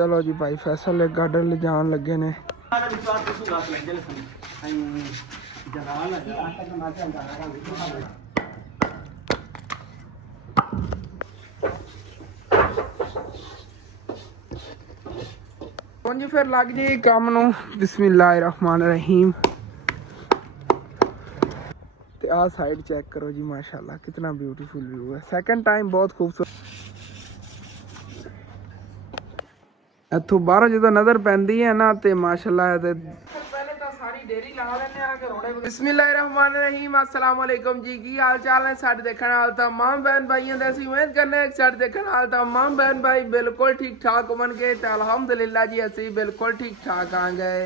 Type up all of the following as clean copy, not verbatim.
चलो जी भाई फैसल गार्डन ले जान लगे ने। जी फिर लग जी काम नू। बिस्मिल्लाहिर्रहमानिर्रहीम। आ साइड चेक करो जी माशाल्लाह कितना ब्यूटीफुल व्यू है। सेकंड टाइम बहुत खूबसूरत। इत्थों बाहरों जो नज़र पैंदी है ना तो माशाल्लाह पहले तो सारी डेरी ला लेने आ के बिस्मिल्लाहिर्रहमानिर्रहीम। अस्सलाम वालेकुम जी की हाल चाल है साडे देखने वाले तमाम बहन भाइयों दे। असीं उम्मीद करने हैं साडे देखने वाले तमाम बहन भाई बिल्कुल ठीक ठाक होवणगे ते अल्हम्दुलिल्लाह जी असीं बिल्कुल ठीक ठाक आ गए।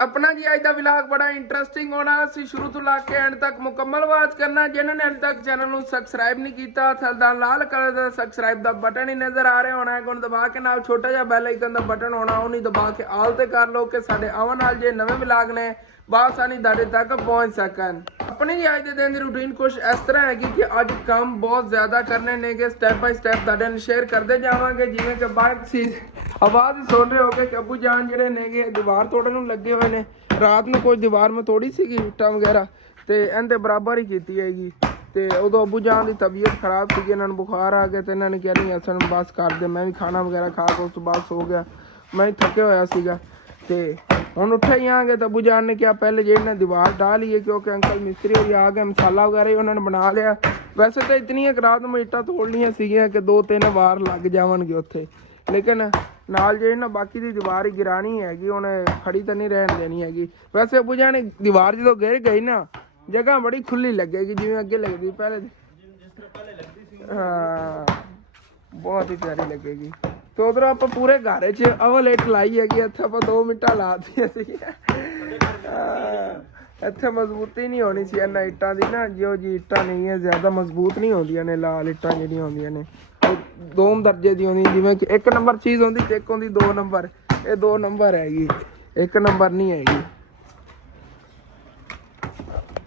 अपना जी अज का व्लॉग बड़ा इंटरस्टिंग होना। असीं शुरू तो ला के एंड तक मुकम्मल वाच करना। जिन्होंने अज तक चैनल को सबसक्राइब नहीं किया थल्दा लाल कलर का सबसक्राइब का बटन ही नज़र आ रहा होना है। उन्हें दबा के नाल छोटा जिहा बैल आइकन का बटन होना उन्हें दबा के आल ते कर लो कि साडे आवन वाले जे नवे व्लॉग ने बासानी तुहाडे तक पहुँच सकन। अपनी जी अज के दिन की रूटीन कुछ इस तरह है कि अज काम बहुत ज़्यादा करने ने कि स्टैप बाय स्टैप तुहाडे नाल शेयर करते जावांगे। जिवें कि बाहर सी आवाज़ सुन रहे हो कि अबू जान जिहड़े नेगे दीवार तोड़न लगे हुए ने। रात में कोई दीवार में तोड़ी सी इट्टां वगैरह तो इनके बराबर ही की हैगी। तो उदों अबू जान की तबीयत खराब सी, इन्होंने बुखार आ गया तो इन्होंने कहा नहीं असन बस कर दे। मैं भी खाना वगैरह खा के उस बाद सो गया। मैं थके होया सीगा ते हुण उठे ही आ गए तो अबू जान ने कहा पहले जे इन्हें दीवार डाल लीए क्योंकि अंकल मिस्त्री होरी आ गए। मसाला वगैरह ही उन्होंने बना लिया। वैसे तो इतनी एक रात में इट्टां तोड़नियां सीगियां कि 2-3 वार लग जावणगे उत्थे, लेकिन नाल जे ना बाकी दी दीवार गिरानी हैगी उन्हें खड़ी तो नहीं रहन देनी हैगी। वैसे अबू जान दीवार जो गिर गई ना जगह बड़ी खुली लगेगी जिवें अगे लगदी पहले। हाँ बहुत ही प्यारी लगेगी। तो उधर आप पूरे घर च अवलेट लाई है कि इत्थे आप 2 मिनट ला दी सी। इत्थे मजबूती नहीं होनी सी इन्हां इट्टां दी ना। जो जी इट्टां नहीं है ज़्यादा मजबूत नहीं होंदियां ने। लाल इट्टां जिहड़ियां होंदियां ने 2 दर्जे दी होंदी जिवें कि 1 नंबर चीज़ होंदी ते 1 होंदी 2 नंबर। ये 2 नंबर हैगी 1 नंबर नहीं हैगी।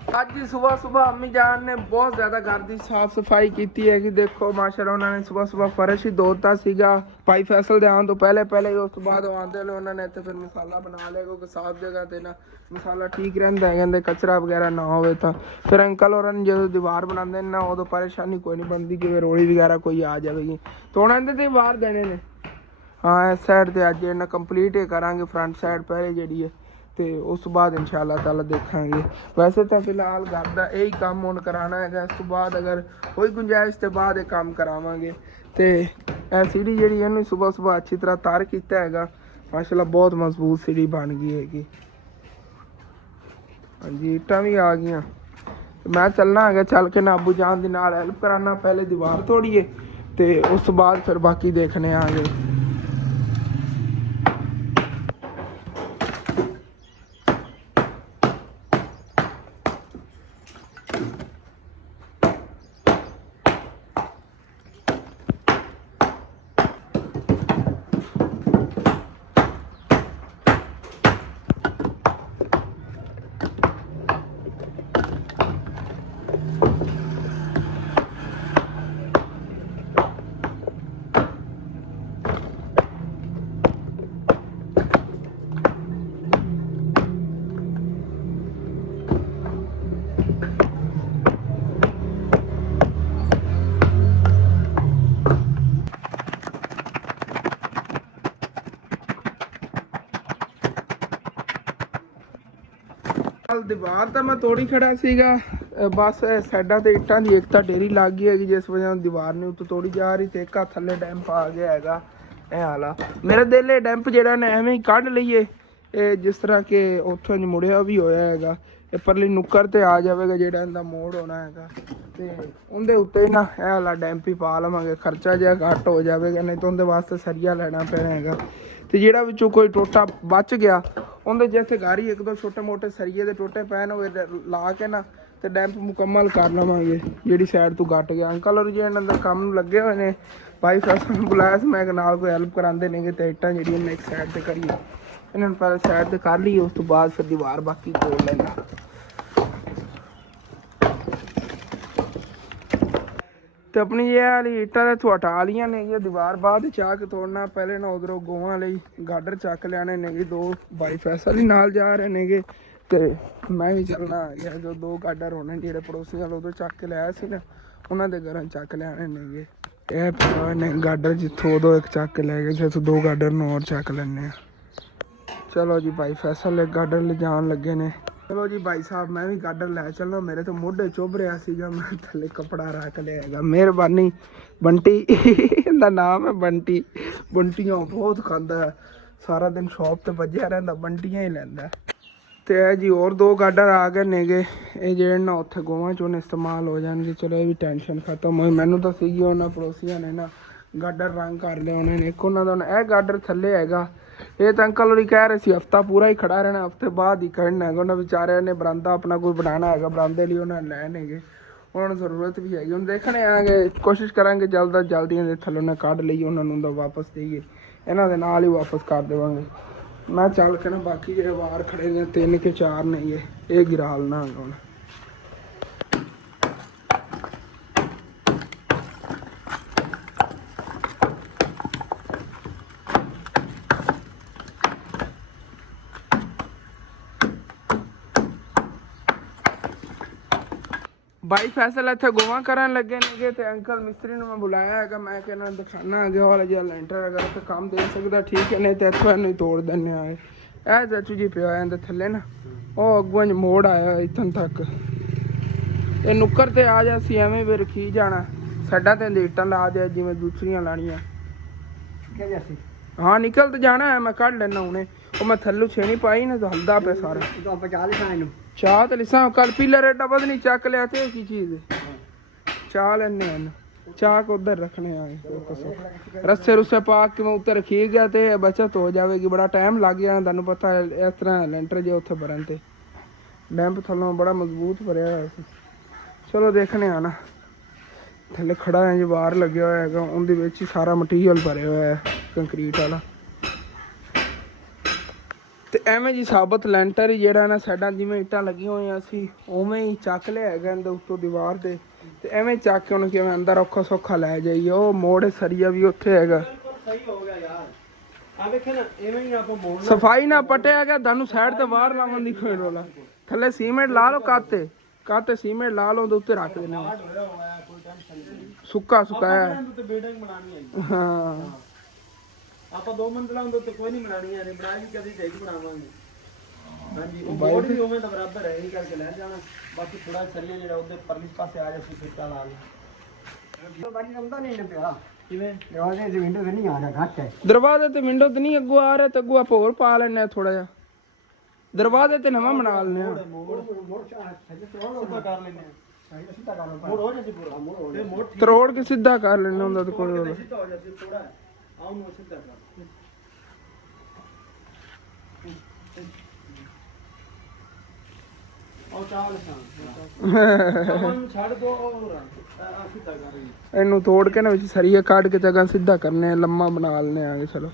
अज सुबह सुबह अम्मी जान ने बहुत ज़्यादा घर की साफ सफाई की है कि देखो माशाल्लाह उन्होंने सुबह सुबह फर्श ही धोता सीगा। भाई फैसल दे आने तो पहले पहले ही उस बाद आते उन्होंने इतने फिर मसाला बना लिया क्योंकि साफ जगह ते ना मसाला ठीक रहिंदा है कहते कचरा वगैरह ना हो। फिर अंकल और जो दीवार बनाते ना उदों परेशानी कोई नहीं बनती कि रोड़ी वगैरह कोई आ जाएगी तो उन्होंने इहदे ते वार देने ने। हाँ इस साइड ते अज इन्ना कंप्लीट ही करांगे फ्रंट साइड पहले जी है तो उस बाद इंशाअल्लाह ताला देखांगे। वैसे तो फिलहाल घर का यही काम हुण कराना है। इस तो बाद अगर कोई गुंजाइश तो बाद काम करावांगे। तो यह सीढ़ी जी इन्होंने सुबह सुबह अच्छी तरह तार किया है माशाल्लाह बहुत मजबूत सीढ़ी बन गई हैगी। हाँ जी इट्टां भी आ गई। मैं चलना है चल के ना अबू जान दी नाल हेल्प कराना। पहले दीवार तोड़िए तो उस बाद फिर बाकी देखने आगे। दीवार तो मैं तोड़ी खड़ा सीगा बस साइडा ते इट्टां दी एकता डेरी लग गई हैगी जिस वजह दीवार ने उत्तों तोड़ी जा रही तो एक थल्ले डैंप आ गया हैगा। ਇਹ ਹਾਲਾ मेरा दिल है डैंप ਜਿਹੜਾ ने ਐਵੇਂ ਹੀ ਕੱਢ ਲਈਏ जिस तरह के ਉੱਥੋਂ ਮੁੜਿਆ ਵੀ ਹੋਇਆ ਹੈਗਾ ਇਹ ਪਰਲੀ ਨੁੱਕਰ ਤੇ ਆ ਜਾਵੇਗਾ ਜਿਹੜਾ ਇਹਦਾ ਮੋੜ ਹੋਣਾ ਹੈਗਾ ਤੇ ਉਹਦੇ ਉੱਤੇ ਨਾ ਇਹ ਵਾਲਾ ਡੈਂਪ ਹੀ ਪਾ ਲਵਾਂਗੇ। ਖਰਚਾ ਜਿਹਾ ਘੱਟ ਹੋ ਜਾਵੇਗਾ ਨਹੀਂ ਤਾਂ ਉਹਦੇ ਵਾਸਤੇ ਸਰੀਆ ਲੈਣਾ ਪੈਣਾ ਹੈਗਾ। ਤੇ ਜਿਹੜਾ ਵਿੱਚੋਂ ਕੋਈ ਟੋਟਾ ਬਚ ਗਿਆ ਉਹਦੇ ਜਿੱਥੇ ਗਾਰੀ 1-2 ਛੋਟੇ ਮੋਟੇ ਸਰੀਏ ਦੇ ਟੋਟੇ ਪੈਣ ਹੋਏ ਲਾ ਕੇ ਨਾ ਤੇ ਡੈਂਪ ਮੁਕੰਮਲ ਕਰ ਲਵਾਂਗੇ ਜਿਹੜੀ ਸਾਈਡ ਤੋਂ ਘਟ ਗਿਆ। ਅੰਕਲ ਔਰ ਜੀ ਇਹਨਾਂ ਅੰਦਰ ਕੰਮ ਨੂੰ ਲੱਗੇ ਹੋਏ ਨੇ। ਭਾਈ ਫੈਸਲ ਨੂੰ ਬੁਲਾਇਆ ਸੀ मैं ਨਾਲ ਕੋਈ ਹੈਲਪ ਕਰਾਉਂਦੇ ਨੇਗੇ ਤੇ ਇੱਟਾਂ ਜਿਹੜੀਆਂ ਨੇ ਇੱਕ ਸਾਈਡ ਤੇ ਕਰੀਏ। ਇਹਨਾਂ ਨੂੰ ਪਹਿਲਾਂ ਸਾਈਡ ਤੇ ਕਰ ਲਈਏ ਉਸ ਤੋਂ ਬਾਅਦ ਫਿਰ ਦੀਵਾਰ ਬਾਕੀ ਤੋੜ ਲੈਣਾ। ਤੇ ਆਪਣੀ ਇਹ ਵਾਲੀ ਇੱਟਾਂ ਤੇ ਇੱਥੋਂ ਹਟਾ ਲੀਆਂ ਨੇ ਇਹ ਦੀਵਾਰ ਬਾਅਦ ਚਾਹ ਕੇ ਤੋੜਨਾ ਪਹਿਲੇ ਨਾ ਉਧਰੋਂ ਗੋਵਾਂ ਲਈ ਗਾਡਰ ਚੱਕ ਲਿਆਣੇ ਨੇਗੇ 2 ਬਾਈ ਫੈਸਲ ਹੀ ਨਾਲ ਜਾ ਰਹੇ ਨੇਗੇ ਤੇ ਮੈਂ ਵੀ ਚੱਲਣਾ ਯਾਰ ਜੋ 2 ਗਾਡਰ ਹੋਣੇ ਜਿਹੜੇ ਪੜੋਸੀ ਵਾਲ ਉਦੋਂ ਚੱਕ ਕੇ ਲਿਆਇਆ ਸੀ ਨਾ ਉਹਨਾਂ ਦੇ ਘਰਾਂ ਚੱਕ ਲਿਆਣੇ ਨੇਗੇ ਇਹ ਪਿਆ ਨੇ ਗਾਡਰ ਜਿੱਥੋਂ ਉਦੋਂ ਇੱਕ ਚੱਕ ਕੇ ਲੈ ਗਏ ਸੀ ਇੱਥੋਂ 2 ਗਾਡਰ ਨੂੰ ਹੋਰ ਚੱਕ ਲੈਂਦੇ ਆ। ਚਲੋ ਜੀ ਭਾਈ ਫੈਸਲ ਇੱਕ ਗਾਡਰ ਲਿਜਾਣ ਲੱਗੇ ਨੇ। ਚਲੋ ਜੀ ਭਾਈ ਸਾਹਿਬ ਮੈਂ ਵੀ ਗਾਡਰ ਲੈ ਚੱਲਾਂ ਮੇਰੇ ਤੋਂ ਮੋਢੇ ਚੁੱਭ ਰਿਹਾ ਸੀਗਾ ਮੈਂ ਥੱਲੇ ਕੱਪੜਾ ਰੱਖ ਲਿਆ ਹੈਗਾ। ਮਿਹਰਬਾਨੀ ਬੰਟੀ ਦਾ ਨਾਮ ਹੈ ਬੰਟੀ। ਬੰਟੀਆਂ ਬਹੁਤ ਖਾਂਦਾ ਸਾਰਾ ਦਿਨ ਸ਼ੌਪ ਤੇ ਵੱਜਿਆ ਰਹਿੰਦਾ ਬੰਟੀਆਂ ਹੀ ਲੈਂਦਾ। ਤੇ ਇਹ ਜੀ ਹੋਰ 2 ਗਾਡਰ ਆ ਗਏ ਨੇਗੇ ਇਹ ਜਿਹੜੇ ਨਾ ਉੱਥੇ ਗੋਵਾਂ ਚੋਂ ਇਸਤੇਮਾਲ ਹੋ ਜਾਣਗੇ। ਚਲੋ ਇਹ ਵੀ ਟੈਨਸ਼ਨ ਖਤਮ ਹੋਈ। ਮੈਨੂੰ ਤਾਂ ਸੀਗੀ ਉਹਨਾਂ ਪੜੋਸੀਆਂ ਨੇ ਨਾ ਗਾਡਰ ਰੰਗ ਕਰ ਲਿਆ ਉਹਨਾਂ ਨੇ। ਇੱਕ ਉਹਨਾਂ ਦਾ ਇਹ ਗਾਡਰ ਥੱਲੇ ਹੈਗਾ ਇਹ ਤਾਂ ਅੰਕਲ ਹੋਰੀ ਕਹਿ ਰਹੇ ਸੀ ਹਫਤਾ ਪੂਰਾ ਹੀ ਖੜਾ ਰਹਿਣਾ ਹਫਤੇ ਬਾਅਦ ਹੀ ਕੱਢਣਾ ਹੈਗਾ। ਉਹਨਾਂ ਵਿਚਾਰਿਆਂ ਨੇ ਬਰਾਂਦਾ ਆਪਣਾ ਕੋਈ ਬਣਾਉਣਾ ਹੈਗਾ ਬਰਾਂਦੇ ਲਈ ਉਹਨਾਂ ਨੇ ਲੈਣ ਹੈਗੇ ਉਹਨਾਂ ਨੂੰ ਜ਼ਰੂਰਤ ਵੀ ਹੈਗੀ। ਹੁਣ ਦੇਖਣੇ ਆਗੇ ਕੋਸ਼ਿਸ਼ ਕਰਾਂਗੇ ਜਲਦੀ ਇਹਦੇ ਥੱਲੋਂ ਨਾ ਕੱਢ ਲਈ ਉਹਨਾਂ ਨੂੰ ਤਾਂ ਵਾਪਸ ਦੇਈਏ ਇਹਨਾਂ ਦੇ ਨਾਲ ਹੀ ਵਾਪਸ ਕਰ ਦੇਵਾਂਗੇ। ਮੈਂ ਚੱਲ ਕੇ ਨਾ ਬਾਕੀ ਜਿਹੜੇ ਬਾਹਰ ਖੜੇ ਨੇ 3 ਕੇ 4 ਨੇ ਇਹ ਗਿਰਾ ਲੈਣਾ ਹੁਣ। ਬਾਈ ਫੈਸਲ ਇੱਥੇ ਗੋਵਾ ਕਰਨ ਲੱਗੇ ਨੇਗੇ ਤੇ ਅੰਕਲ ਮਿਸਤਰੀ ਨੂੰ ਮੈਂ ਬੁਲਾਇਆ ਹੈਗਾ ਮੈਂ ਕਿ ਇਹਨਾਂ ਨੂੰ ਦਿਖਾਣਾ ਅੱਗੇ ਵਾਲਾ ਜਿਹਾ ਲੈਂਟਰ ਅਗਰ ਇੱਥੇ ਕੰਮ ਦੇ ਸਕਦਾ ਠੀਕ ਹੈ ਨਹੀਂ ਤੇ ਇੱਥੋਂ ਇਹਨੂੰ ਤੋੜ ਦਿੰਦੇ ਆ। ਇਹ ਚਾਚੂ ਜੀ ਪਿਆ ਇਹਦੇ ਥੱਲੇ ਨਾ ਉਹ ਅੱਗੋਂ ਮੋੜ ਆਇਆ ਇੱਥੋਂ ਤੱਕ ਇਹ ਨੁੱਕਰ ਤੇ ਆ ਜਾ ਸੀ ਐਵੇਂ ਵੀ ਰਖੀ ਜਾਣਾ ਸਾਡਾ ਤੇ ਇੱਟਾਂ ਲਾ ਦਿਆ ਜਿਵੇਂ ਦੂਸਰੀਆਂ ਲਾਣੀਆਂ ਹਾਂ ਨਿਕਲ ਤੇ ਜਾਣਾ ਹੈ ਮੈਂ ਕੱਢ ਲੈਣਾ ਹੁਣੇ ਉਹ ਮੈਂ ਥੱਲੋਂ ਛੇਣੀ ਪਾਈ ਨਾ ਤਾਂ ਹਲਦਾ ਪਿਆ ਸਾਰਾ ਚਾਹ ਤੇ ਲਿਸਾਂ ਕੱਲ ਪੀਲਾ ਰੇਟਾ ਬਦ ਨਹੀਂ ਚੱਕ ਲਿਆ ਤੇ ਕੀ ਚੀਜ਼ ਚਾਹ ਲੈਣੇ ਹਨ ਚਾਹ ਕੋ ਉਧਰ ਰੱਖਣੇ ਆ ਰੱਸੇ ਰੁੱਸੇ ਪਾ ਕੇ ਮੈਂ ਉੱਤੇ ਰੱਖੀ ਗਿਆ ਤੇ ਬਚਤ ਹੋ ਜਾਵੇਗੀ ਬੜਾ ਟਾਈਮ ਲੱਗ ਜਾਣਾ ਤੁਹਾਨੂੰ ਪਤਾ ਇਸ ਤਰ੍ਹਾਂ ਲੈਂਟਰ ਜੇ ਉੱਥੇ ਭਰਨ ਤੇ ਡੈਂਪ ਥੱਲੋਂ ਬੜਾ ਮਜ਼ਬੂਤ ਭਰਿਆ ਹੋਇਆ ਸੀ। ਚਲੋ ਦੇਖਣੇ ਆ ਨਾ ਥੱਲੇ ਖੜਾ ਹੈ ਜੀ ਬਾਹਰ ਲੱਗਿਆ ਹੋਇਆ ਹੈਗਾ ਉਹਦੇ ਵਿੱਚ ਹੀ ਸਾਰਾ ਮਟੀਰੀਅਲ ਭਰਿਆ ਹੋਇਆ ਹੈ ਕੰਕਰੀਟ ਵਾਲਾ ਤੇ ਐਵੇਂ ਜੀ ਸਾਬਤ ਲੈਂਟਰ ਹੀ ਜਿਹੜਾ ਨਾ ਸਾਡਾ ਜਿਵੇਂ ਇੱਟਾਂ ਲੱਗੀਆਂ ਹੋਈਆਂ ਸੀ ਉਵੇਂ ਹੀ ਚੱਕ ਲਿਆ ਹੈਗਾ ਇਹਦੇ ਉੱਤੋਂ ਦੀਵਾਰ ਦੇ ਤੇ ਐਵੇਂ ਚੱਕ ਕੇ ਉਹਨੂੰ ਕਿਵੇਂ ਅੰਦਰ ਔਖਾ ਸੌਖਾ ਲੈ ਜਾਈਏ। ਉਹ ਮੋੜ ਸਰੀਆ ਵੀ ਉੱਥੇ ਹੈਗਾ ਸਫਾਈ ਨਾ ਪਟਿਆ ਗਿਆ ਤੁਹਾਨੂੰ ਸਾਈਡ ਤੇ ਬਾਹਰ ਲਾਉਣ ਦੀ ਕੋਈ ਰੋਲਾ ਥੱਲੇ ਸੀਮੈਂਟ ਲਾ ਲਓ ਕਾਤੇ ਸੀਮੈਂਟ ਲਾ ਲਓ ਉਹਦੇ ਉੱਤੇ ਰੱਖ ਦੇਣਾ ਸੁੱਕਾ ਹੈ ਹਾਂ ਆਪਾਂ 2 ਮੰਜ਼ਲਾਂ ਹੁੰਦੇ ਤੇ ਕੋਈ ਨਹੀਂ ਬਣਾਣੀ ਹੈ ਬਣਾਈ ਵੀ ਕਦੀ ਦੇਖ ਬਣਾਵਾਂਗੇ ਹਾਂਜੀ ਉਹ ਬੋਰਡ ਵੀ ਉਵੇਂ ਦਾ ਬਰਾਬਰ ਹੈ ਇਹ ਕਰਕੇ ਲੈ ਜਾਣਾ ਬਾਕੀ ਥੋੜਾ ਸਰੀਆ ਜਿਹੜਾ ਉਹਦੇ ਪਰਲੀ ਪਾਸੇ ਆ ਜਾ ਸੀ ਫਿੱਟਾ ਲਾ ਲਈ ਬਾਕੀ ਆਉਂਦਾ ਨਹੀਂ ਪਿਆ ਕਿਵੇਂ ਦਰਵਾਜ਼ੇ ਦੇ ਵਿੰਡੋ ਤੇ ਨਹੀਂ ਆ ਰਿਹਾ ਘੱਟ ਹੈ ਦਰਵਾਜ਼ੇ ਤੇ ਵਿੰਡੋ ਤੇ ਨਹੀਂ ਅੱਗੋਂ ਆ ਰਿਹਾ ਤੇ ਅੱਗੋਂ ਆਪਾਂ ਹੋਰ ਪਾ ਲੈਣੇ ਥੋੜਾ ਜਿਹਾ ਦਰਵਾਜ਼ੇ ਤੇ ਨਵਾਂ ਬਣਾ ਲੈਣੇ ਆ ਸਿੱਧਾ ਕਰ ਲੈਣੇ ਆ ਸਿੱਧਾ ਕਰ ਲਓ ਮੋੜ ਹੋ ਜਾਂਦੀ ਪੂਰਾ ਮੋੜ ਤੇ ਮੋੜ ਤਰੋੜ ਕੇ ਸਿੱਧਾ ਕਰ ਲੈਣਾ ਹੁੰਦਾ ਤੇ ਕੋਈ ਸਿੱਧਾ ਹੋ ਜਾਂਦੀ ਥੋੜਾ ਆਉਂ ਨੂੰ ਸਿੱਧਾ ਕਰ ਉਹ ਚਾਲ ਛੱਡ ਦੋ ਆ ਸਿੱਧਾ ਕਰ ਰਹੀ ਇਹਨੂੰ ਤੋੜ ਕੇ ਨਾ ਵਿੱਚ ਸਰੀਏ ਕੱਢ ਕੇ ਜਗ੍ਹਾ ਸਿੱਧਾ ਕਰਨੇ ਲੰਮਾ ਬਣਾ ਲੈਣੇ ਆਗੇ। ਚਲੋ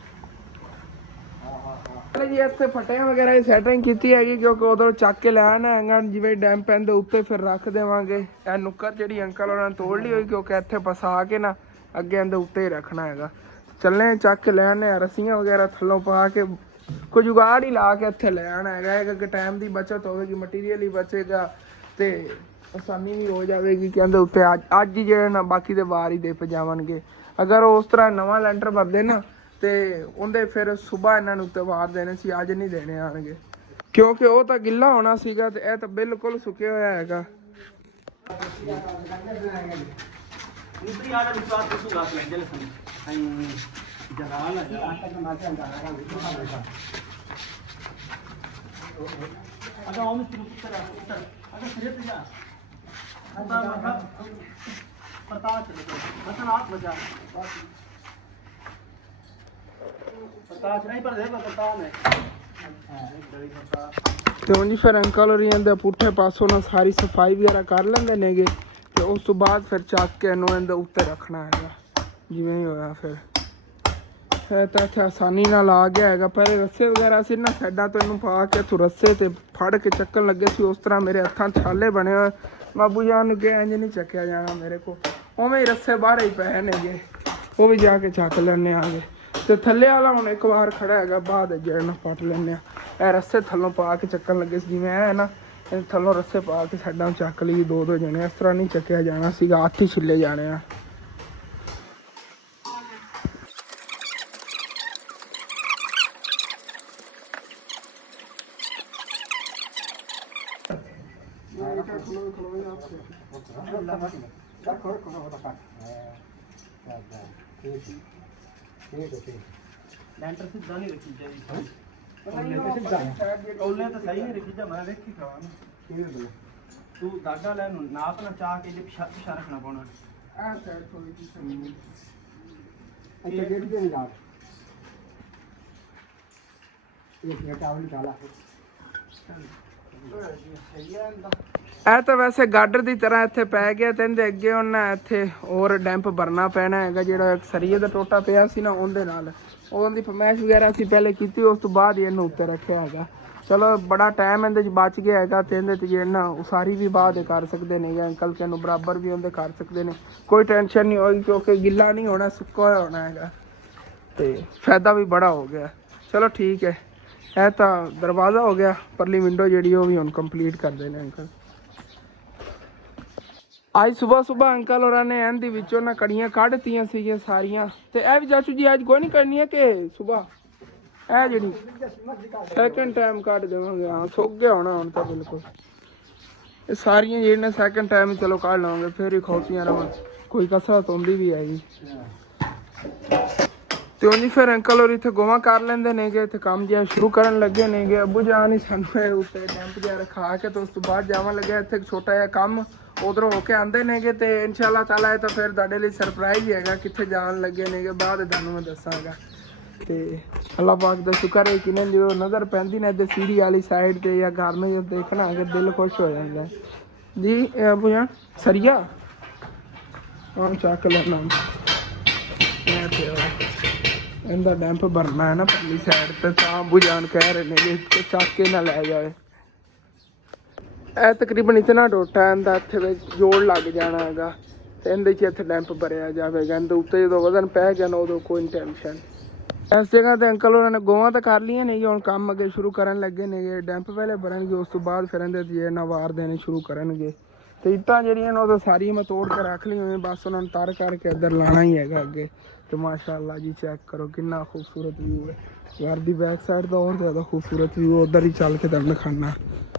ਜੀ ਇੱਥੇ ਫਟਿਆਂ ਵਗੈਰਾ ਦੀ ਸੈਟਿੰਗ ਕੀਤੀ ਹੈਗੀ ਕਿਉਂਕਿ ਉਦੋਂ ਚੱਕ ਕੇ ਲੈ ਆਣਾ ਹੈਗਾ ਜਿਵੇਂ ਡੈਮ ਪੈਨ ਦੇ ਉੱਤੇ ਫਿਰ ਰੱਖ ਦੇਵਾਂਗੇ। ਇਹ ਨੁੱਕਰ ਜਿਹੜੀ ਅੰਕਲ ਉਹਨਾਂ ਨੇ ਤੋੜ ਲਈ ਹੋਈ ਕਿਉਂਕਿ ਇੱਥੇ ਫਸਾ ਕੇ ਨਾ ਅੱਗੇ ਇਹਦੇ ਉੱਤੇ ਹੀ ਰੱਖਣਾ ਹੈਗਾ। ਚੱਲੇ ਚੱਕ ਕੇ ਲੈ ਆਨੇ ਰੱਸੀਆਂ ਵਗੈਰਾ ਥੱਲੋਂ ਪਾ ਕੇ ਕੋਈ ਜੁਗਾੜ ਹੀ ਲਾ ਕੇ ਇੱਥੇ ਲੈ ਆਣਾ ਹੈਗਾ ਕਿ ਟਾਈਮ ਦੀ ਬਚਤ ਹੋਵੇਗੀ ਮਟੀਰੀਅਲ ਹੀ ਬਚੇਗਾ ਤੇ ਆਸਾਨੀ ਵੀ ਹੋ ਜਾਵੇਗੀ ਕਿ ਇਹਦੇ ਉੱਤੇ ਅੱਜ ਹੀ ਜਿਹੜੇ ਨਾ ਬਾਕੀ ਦੇ ਵਾਰ ਹੀ ਦੇ ਜਾਵਣਗੇ। ਅਗਰ ਉਸ ਤਰ੍ਹਾਂ ਨਵਾਂ ਲੈਂਟਰ ਭਰਦੇ ਨਾ ਤੇ ਉਹਦੇ ਫਿਰ ਸਵੇਰ ਇਹਨਾਂ ਨੂੰ ਉੱਤੇ ਵਾਰ ਦੇਣੇ ਸੀ ਅੱਜ ਨਹੀਂ ਦੇਣੇ ਆਣਗੇ ਕਿਉਂਕਿ ਉਹ ਤਾਂ ਗਿੱਲਾ ਹੋਣਾ ਸੀਗਾ ਤੇ ਇਹ ਤਾਂ ਬਿਲਕੁਲ ਸੁੱਕਿਆ ਹੋਇਆ ਹੈਗਾ। ਤੇ ਉਂਝ ਫਿਰ ਅੰਕਲ ਹੋਰੀ ਇਹਦੇ ਪੁੱਠੇ ਪਾਸੋਂ ਨਾਲ ਸਾਰੀ ਸਫਾਈ ਵਗੈਰਾ ਕਰ ਲੈਂਦੇ ਨੇਗੇ ਤੇ ਉਸ ਤੋਂ ਬਾਅਦ ਫਿਰ ਚੱਕ ਕੇ ਇਹਨੂੰ ਇਹਦੇ ਉੱਤੇ ਰੱਖਣਾ ਹੈਗਾ ਜਿਵੇਂ ਹੀ ਹੋਇਆ ਫਿਰ ਤਾਂ ਇੱਥੇ ਆਸਾਨੀ ਨਾਲ ਆ ਗਿਆ ਹੈਗਾ। ਪਹਿਲੇ ਰੱਸੇ ਵਗੈਰਾ ਸੀ ਨਾ ਸਾਈਡਾਂ ਤੋਂ ਇਹਨੂੰ ਪਾ ਕੇ ਇੱਥੋਂ ਰੱਸੇ ਤੇ ਫੜ ਕੇ ਚੱਕਣ ਲੱਗੇ ਸੀ ਉਸ ਤਰ੍ਹਾਂ ਮੇਰੇ ਹੱਥਾਂ ਛਾਲੇ ਬਣੇ ਹੋਏ ਬਾਬੂ ਜਾਨ ਨੂੰ ਕਿ ਇੰਝ ਨਹੀਂ ਚੱਕਿਆ ਜਾਣਾ ਮੇਰੇ ਕੋਲ ਉਵੇਂ ਹੀ ਰੱਸੇ ਬਾਹਰ ਹੀ ਪਏ ਨੇਗੇ, ਉਹ ਵੀ ਜਾ ਕੇ ਚੱਕ ਲੈਣੇ ਆਗੇ। ਤੇ ਥੱਲੇ ਵਾਲਾ ਹੁਣ ਇੱਕ ਵਾਰ ਖੜਾ ਹੈਗਾ, ਬਾਅਦ ਜਿਹੜਾ ਪੱਟ ਲੈਣੇ ਆ। ਇਹ ਰੱਸੇ ਥੱਲੋਂ ਪਾ ਕੇ ਚੱਕਣ ਲੱਗੇ ਸੀ, ਜਿਵੇਂ ਇਹ ਨਾ ਇਹ ਥੱਲੋਂ ਰੱਸੇ ਪਾ ਕੇ ਸਾਡਾ ਚੱਕ ਲਈ 2-2 ਜਣੇ। ਇਸ ਤਰ੍ਹਾਂ ਨਹੀਂ ਚੱਕਿਆ ਜਾਣਾ ਸੀਗਾ, ਹੱਥ ਹੀ ਛਿੱਲੇ ਜਾਣੇ ਆ। ਲੈਂਟਰ ਸਿੱਧਾ ਨਹੀਂ ਰੱਖੀ ਜਾਈ, ਕੌਲੇ ਤਾਂ ਸਹੀ ਨਹੀਂ ਰੱਖੀ ਜਾ, ਮੈਂ ਵੇਖੀ ਖਾਵਾਂ। ਤੂੰ ਦਾਗਾ ਲੈ ਨੂੰ ਨਾਪ ਨਾ ਚਾਹ ਕੇ ਜੇ ਪਿਛਾ ਰੱਖਣਾ ਪਾਉਣਾ। ਆ ਸਾਈਡ ਥੋੜੀ ਜਿਹੀ ਅੱਛਾ ਗੇਟ ਦੇ ਨਾਲ ਇਹ ਟਾਵਲ ਨਿਕਾਲਾ। ਇਹ ਤਾਂ ਵੈਸੇ ਗਾਡਰ ਦੀ ਤਰ੍ਹਾਂ ਇੱਥੇ ਪੈ ਗਿਆ, ਤੇ ਇਹਦੇ ਅੱਗੇ ਉਹਨਾਂ ਇੱਥੇ ਹੋਰ ਡੈਂਪ ਭਰਨਾ ਪੈਣਾ ਹੈਗਾ। ਜਿਹੜਾ ਸਰੀਏ ਦਾ ਟੋਟਾ ਪਿਆ ਸੀ ਨਾ, ਉਹਦੇ ਨਾਲ ਉਹਦੀ ਫਰਮੈਸ਼ ਵਗੈਰਾ ਅਸੀਂ ਪਹਿਲੇ ਕੀਤੀ, ਉਸ ਤੋਂ ਬਾਅਦ ਹੀ ਇਹਨੂੰ ਉੱਤੇ ਰੱਖਿਆ ਹੈਗਾ। ਚਲੋ ਬੜਾ ਟਾਈਮ ਇਹਦੇ 'ਚ ਬਚ ਗਿਆ ਹੈਗਾ, ਤੇ ਇਹਦੇ 'ਚ ਜਿਹੜਾ ਉਸਾਰੀ ਵੀ ਬਾਅਦ ਕਰ ਸਕਦੇ ਨੇ, ਜਾਂ ਅੰਕਲ ਕੇ ਨੂੰ ਬਰਾਬਰ ਵੀ ਉਹਦੇ ਕਰ ਸਕਦੇ ਨੇ। ਕੋਈ ਟੈਨਸ਼ਨ ਨਹੀਂ ਹੋਈ, ਕਿਉਂਕਿ ਗਿੱਲਾ ਨਹੀਂ ਹੋਣਾ, ਸੁੱਕਾ ਹੋਇਆ ਹੋਣਾ ਹੈਗਾ, ਤੇ ਫਾਇਦਾ ਵੀ ਬੜਾ ਹੋ ਗਿਆ। ਚਲੋ ਠੀਕ ਹੈ। ਇਹ ਤਾਂ ਦਰਵਾਜ਼ਾ ਹੋ ਗਿਆ, ਪਰਲੀ ਵਿੰਡੋ ਜਿਹੜੀ ਉਹ ਵੀ ਹੁਣ ਕੰਪਲੀਟ ਕਰਦੇ ਨੇ ਅੰਕਲ। ਅੱਜ ਸਵੇਰ ਅੰਕਲ ਹੋਰਾਂ ਨੇ ਇਹਦੇ ਵਿੱਚੋਂ ਨਾ ਕੜੀਆਂ ਕੱਢਤੀਆਂ ਸੀਗੀਆਂ ਸਾਰੀਆਂ। ਤੇ ਇਹ ਵੀ ਚਾਚੂ ਜੀ ਅੱਜ ਕੋਈ ਨਹੀਂ ਕਰਨੀ ਹੈ ਕਿ ਸਵੇਰ ਇਹ ਜਿਹੜੀ ਸੈਕਿੰਡ ਟਾਈਮ ਕੱਢ ਦੇਵਾਂਗੇ। ਹਾਂ ਸੁੱਕ ਗਿਆ ਹੋਣਾ ਹੁਣ ਤਾਂ ਬਿਲਕੁਲ। ਇਹ ਸਾਰੀਆਂ ਜਿਹੜੀਆਂ ਸੈਕਿੰਡ ਟਾਈਮ ਚਲੋ ਕੱਢ ਲਵਾਂਗੇ, ਫਿਰ ਹੀ ਖੋਤੀਆਂ ਰਵਾਂ, ਕੋਈ ਕਸਰਤ ਹੁੰਦੀ ਵੀ ਹੈਗੀ। ਤੇ ਉਹਨੀ ਫਿਰ ਅੰਕਲ ਹੋਰ ਇੱਥੇ ਗੋਵਾ ਕਰ ਲੈਂਦੇ ਨੇਗੇ, ਤੇ ਕੰਮ ਜਿਹਾ ਸ਼ੁਰੂ ਕਰਨ ਲੱਗੇ ਨੇਗੇ। ਅੱਬੂ ਜਾਨ ਹੀ ਸਾਨੂੰ ਉੱਤੇ ਡੈਂਪ ਜਿਹਾ ਰਖਾ ਕੇ ਤੇ ਉਸ ਤੋਂ ਬਾਅਦ ਜਾਵਣ ਲੱਗਿਆ ਇੱਥੇ ਇੱਕ ਛੋਟਾ ਜਿਹਾ ਕੰਮ ਉਧਰੋਂ ਹੋ ਕੇ ਆਉਂਦੇ ਨੇਗੇ। ਤੇ ਇਨਸ਼ਾਅੱਲਾ ਤਾਲਾ ਇਹ ਤਾਂ ਫਿਰ ਤੁਹਾਡੇ ਲਈ ਸਰਪ੍ਰਾਈਜ਼ ਹੀ ਹੈਗਾ, ਕਿੱਥੇ ਜਾਣ ਲੱਗੇ ਨੇਗੇ ਬਾਅਦ ਤੁਹਾਨੂੰ ਮੈਂ ਦੱਸਾਂਗਾ। ਤੇ ਅੱਲਾਹ ਪਾਕ ਦਾ ਸ਼ੁਕਰ ਹੈ ਕਿ ਨਾ ਜਦੋਂ ਨਜ਼ਰ ਪੈਂਦੀ ਨਾ ਇੱਧਰ ਸੀੜੀ ਵਾਲੀ ਸਾਈਡ ਤੇ ਜਾਂ ਘਰ ਨੂੰ ਜਦੋਂ ਦੇਖਣਾ ਹੈਗਾ, ਦਿਲ ਖੁਸ਼ ਹੋ ਜਾਂਦਾ ਜੀ। ਅੱਬੂ ਜਾਨ ਸਰੀਆ ਹਾਂ ਚੱਕ ਲੈਣਾ, ਇਹਦਾ ਡੈਂਪ ਭਰਨਾ ਹੈ ਨਾ ਪਰਲੀ ਸਾਈਡ ਤੇ, ਤਾਂ ਅੱਬੂ ਜਾਨ ਕਹਿ ਰਹੇ ਨੇ ਕਿ ਚੱਕ ਕੇ ਨਾ ਲੈ ਜਾਵੇ। ਇਹ ਤਕਰੀਬਨ ਇਤਨਾ ਟੋਟਾ ਇਹਦਾ ਇੱਥੇ ਵਿੱਚ ਜੋੜ ਲੱਗ ਜਾਣਾ ਹੈਗਾ, ਤੇ ਇਹਦੇ 'ਚ ਇੱਥੇ ਡੈਂਪ ਭਰਿਆ ਜਾਵੇਗਾ। ਇਹਦੇ ਉੱਤੇ ਜਦੋਂ ਵਜ਼ਨ ਪੈ ਗਿਆ ਨਾ ਉਦੋਂ ਕੋਈ ਟੈਨਸ਼ਨ। ਇਸ ਜਗ੍ਹਾ ਤੇ ਅੰਕਲ ਉਹਨਾਂ ਨੇ ਗੋਵਾਂ ਤਾਂ ਕਰ ਲਈਆਂ ਨੇ, ਹੁਣ ਕੰਮ ਅੱਗੇ ਸ਼ੁਰੂ ਕਰਨ ਲੱਗੇ ਨੇਗੇ। ਡੈਂਪ ਪਹਿਲੇ ਭਰਨਗੇ, ਉਸ ਤੋਂ ਬਾਅਦ ਫਿਰ ਇਹਦੇ 'ਤੇ ਨਾ ਵਾਰ ਦੇਣੇ ਸ਼ੁਰੂ ਕਰਨਗੇ। ਤੇ ਇੱਟਾਂ ਜਿਹੜੀਆਂ ਨੇ ਉਹ ਤਾਂ ਸਾਰੀਆਂ ਮੈਂ ਤੋੜ ਕੇ ਰੱਖ ਲਈ ਹੋਈਆਂ, ਬਸ ਉਹਨਾਂ ਨੂੰ ਤਰ ਕਰਕੇ ਇੱਧਰ ਲਾਣਾ ਹੀ ਹੈਗਾ ਅੱਗੇ। ਤੇ ਮਾਸ਼ਾਅੱਲਾ ਜੀ ਚੈੱਕ ਕਰੋ ਕਿੰਨਾ ਖੂਬਸੂਰਤ ਵਿਊ ਹੈ। ਘਰ ਦੀ ਬੈਕ ਸਾਈਡ ਦਾ ਹੋਰ ਜ਼ਿਆਦਾ ਖੂਬਸੂਰਤ ਵਿਊ, ਉੱਧਰ ਹੀ ਚੱਲ ਕੇ ਤੁਹਾਨੂੰ ਦਿਖਾਉਣਾ।